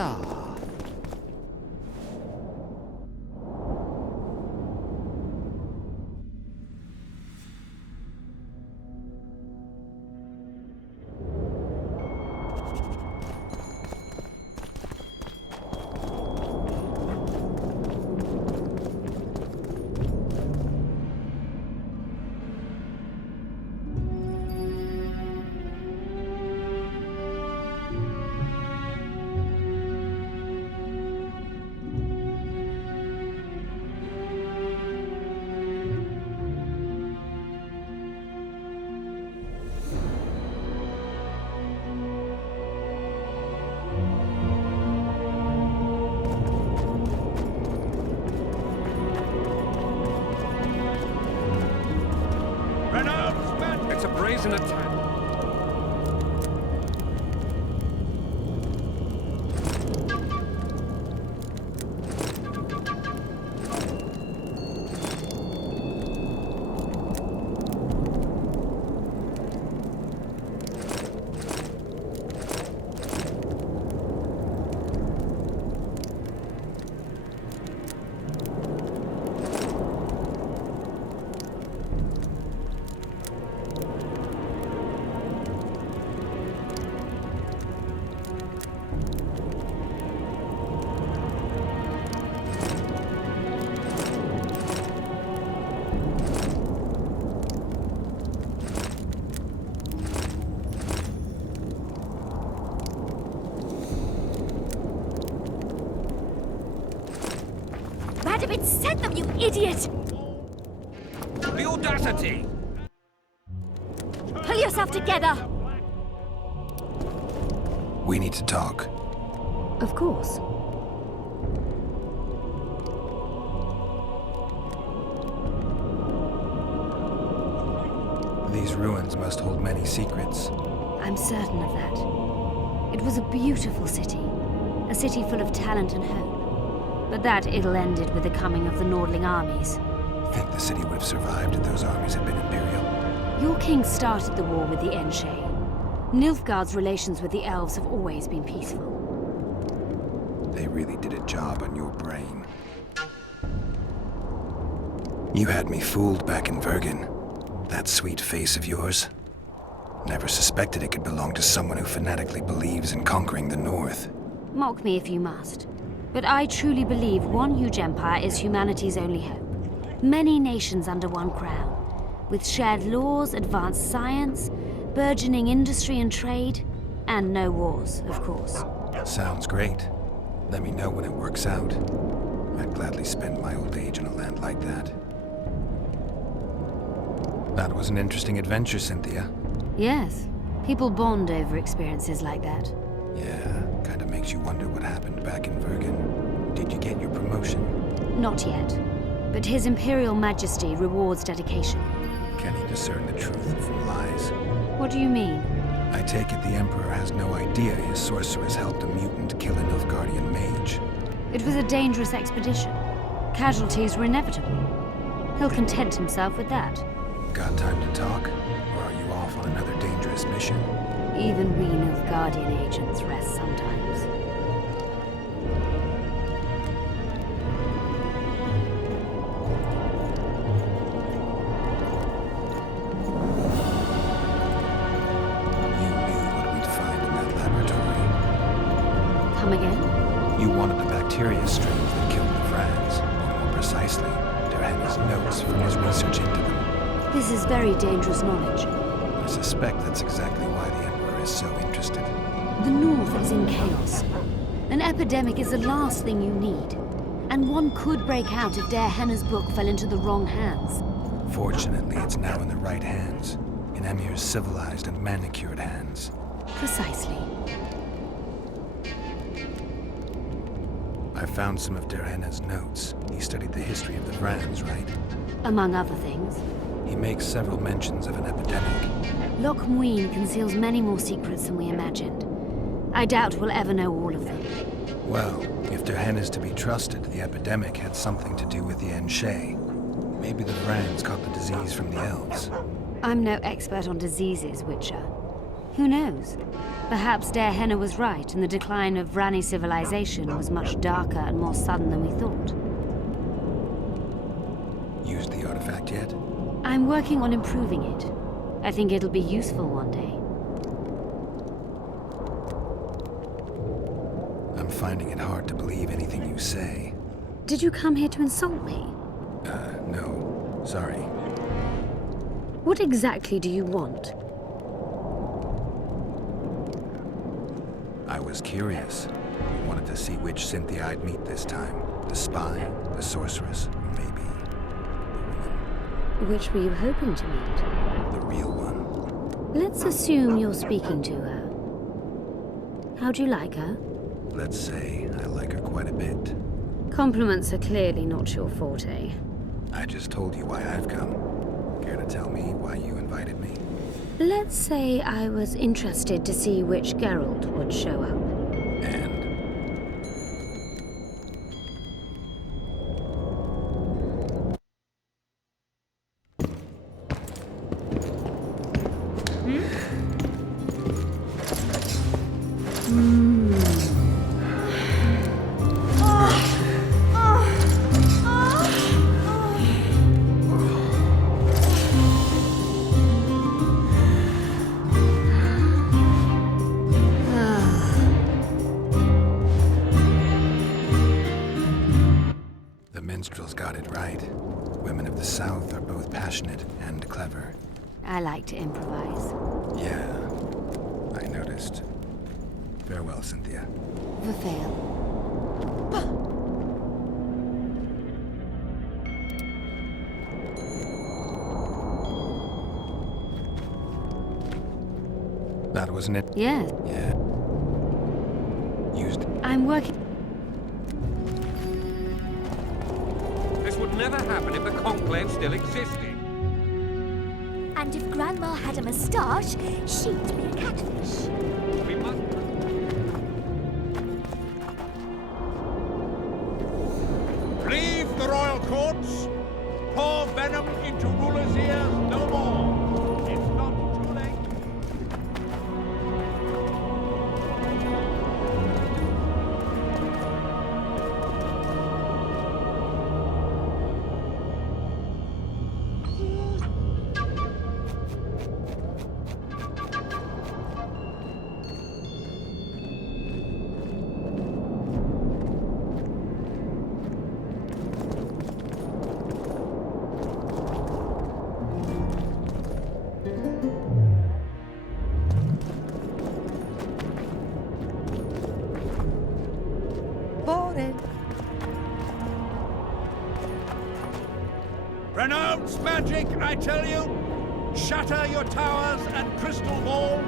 Ah. It's a brazen attack. Radovich sent them, you idiot! The audacity! Pull yourself together! We need to talk. Of course. These ruins must hold many secrets. I'm certain of that. It was a beautiful city. A city full of talent and hope. But that ill ended with the coming of the Nordling armies. Think the city would have survived if those armies had been Imperial? Your king started the war with the Enshe. Nilfgaard's relations with the elves have always been peaceful. They really did a job on your brain. You had me fooled back in Vergen. That sweet face of yours. Never suspected it could belong to someone who fanatically believes in conquering the North. Mock me if you must. But I truly believe one huge empire is humanity's only hope. Many nations under one crown, with shared laws, advanced science, burgeoning industry and trade, and no wars, of course. Sounds great. Let me know when it works out. I'd gladly spend my old age in a land like that. That was an interesting adventure, Cynthia. Yes. People bond over experiences like that. Yeah, kinda makes you wonder what happened back in Vergen. Did you get your promotion? Not yet. But His Imperial Majesty rewards dedication. Can he discern the truth from lies? What do you mean? I take it the Emperor has no idea his sorceress helped a mutant kill a Nilfgaardian mage. It was a dangerous expedition. Casualties were inevitable. He'll content himself with that. Got time to talk? Or are you off on another dangerous mission? Even we Nilfgaardian agents rest sometimes. You knew what we'd find in that laboratory. Come again? You wanted the bacteria strains that killed the Vrans, or more precisely, Derhenna's notes from his research into them. This is very dangerous knowledge. I suspect that's exactly why the Emperor is so interested. The North is in chaos. An epidemic is the last thing you need. And one could break out if Derhenna's book fell into the wrong hands. Fortunately, it's now in the right hands. In Emir's civilized and manicured hands. Precisely. I found some of Derhenna's notes. He studied the history of the Vrans, right? Among other things. He makes several mentions of an epidemic. Loch Muin conceals many more secrets than we imagined. I doubt we'll ever know all of them. Well, if Derhenna's to be trusted, the epidemic had something to do with the Enshe. Maybe the Vrans got the disease from the elves. I'm no expert on diseases, Witcher. Who knows? Perhaps Dare Henna was right, and the decline of Vrani civilization was much darker and more sudden than we thought. Used the artifact yet? I'm working on improving it. I think it'll be useful one day. I'm finding it hard to believe anything you say. Did you come here to insult me? No. Sorry. What exactly do you want? I was curious. I wanted to see which Cynthia I'd meet this time. The spy, the sorceress, or maybe the woman. Which were you hoping to meet? The real one. Let's assume you're speaking to her. How do you like her? Let's say I like her quite a bit. Compliments are clearly not your forte. I just told you why I've come. Care to tell me why you invited me? Let's say I was interested to see which Geralt would show up. Minstrel's got it right. Women of the South are both passionate and clever. I like to improvise. Yeah, I noticed. Farewell, Cynthia. Verfail. That wasn't it? Yes. Yeah. Used. I'm working. This would never happen if the Conclave still existed. And if Grandma had a moustache, she'd be a catfish. We must... Leave the royal courts. Pour venom into rulers' ears no more. It's not too late. Renounce magic, I tell you! Shatter your towers and crystal balls!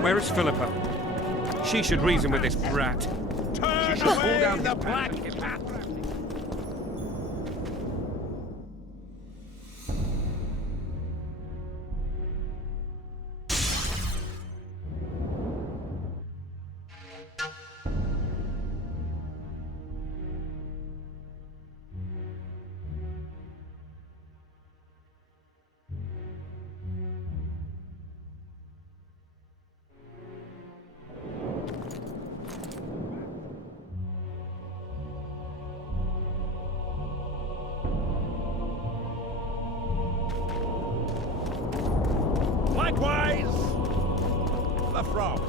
Where is Philippa? She should reason with this brat. Turn She should pull away down the his black pants and give cat! Likewise, the frog.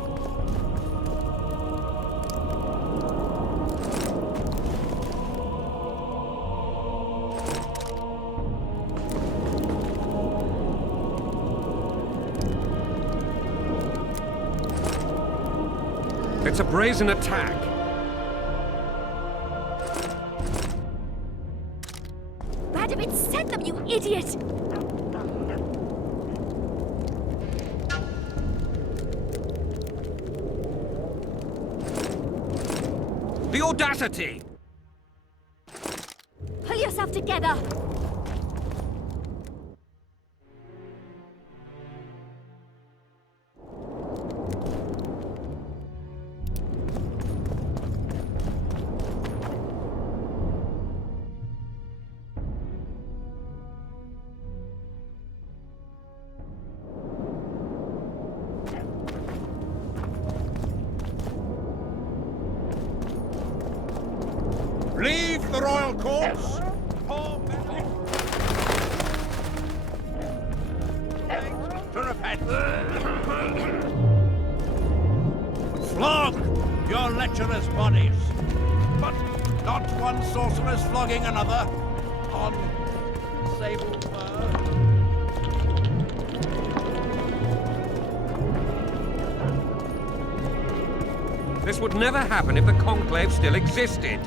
It's a brazen attack. Radovid sent them, you idiot! The audacity! Pull yourself together! Leave the royal courts. To repent. Flog your lecherous bodies, but not one sorceress flogging another on sable fur. This would never happen if the Conclave still existed.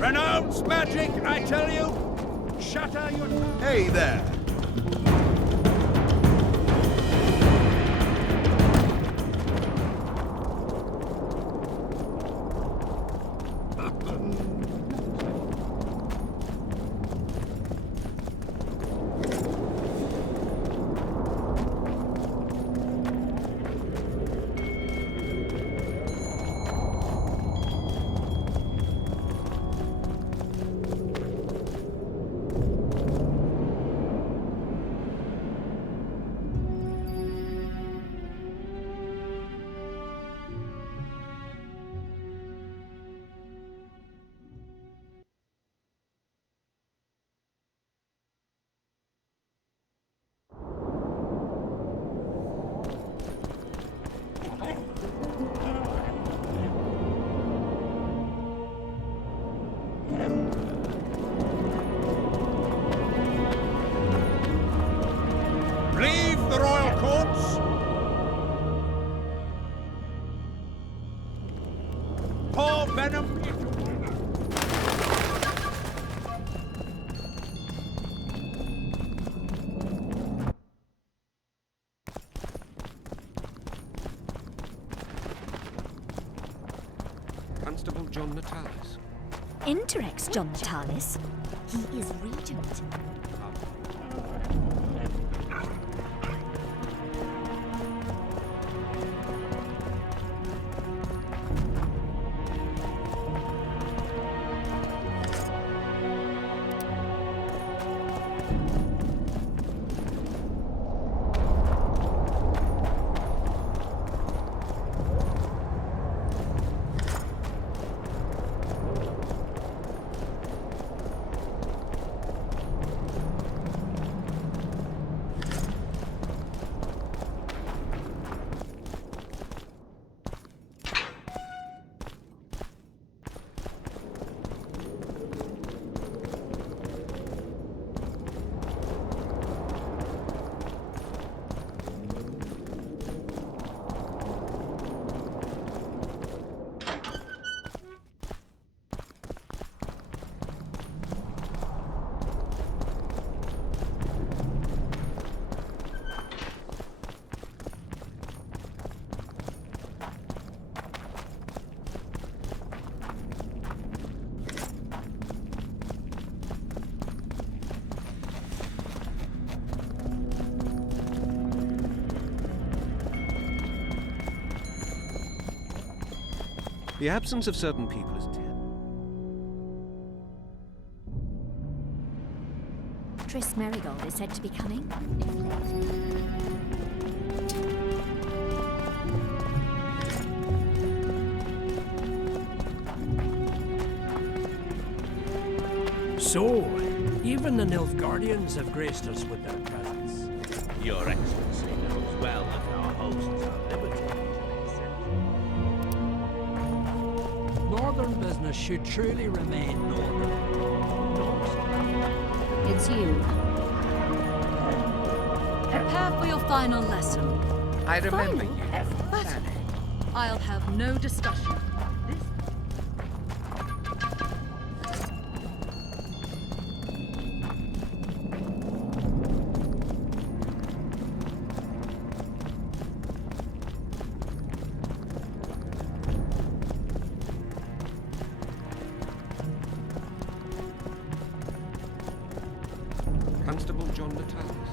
Renounce magic, I tell you! Shatter your... Hey there! Leave the royal courts. Pour venom into... Constable John Natalis. Interex John Natalis. He is regent. The absence of certain people is Triss Merigold is said to be coming. So, even the Nilfgaardians have graced us with their presence. Your Excellency knows well that our hosts are limited. Nor northern business should truly remain northern. It's you. Prepare for your final lesson. I remember you. But I'll have no discussion. Constable John Natalis.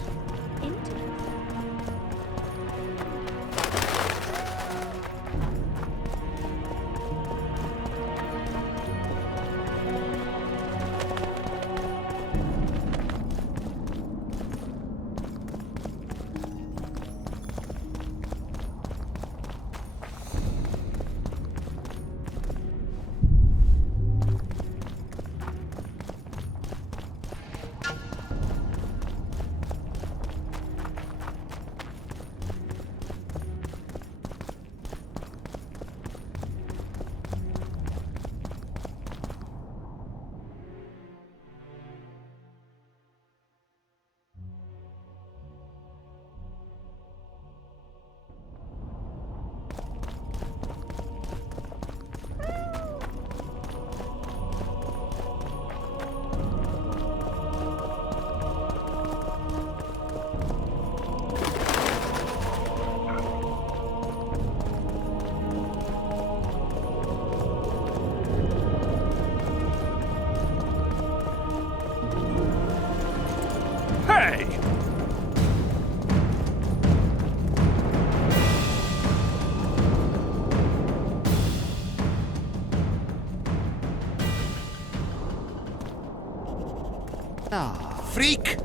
Hey! Freak!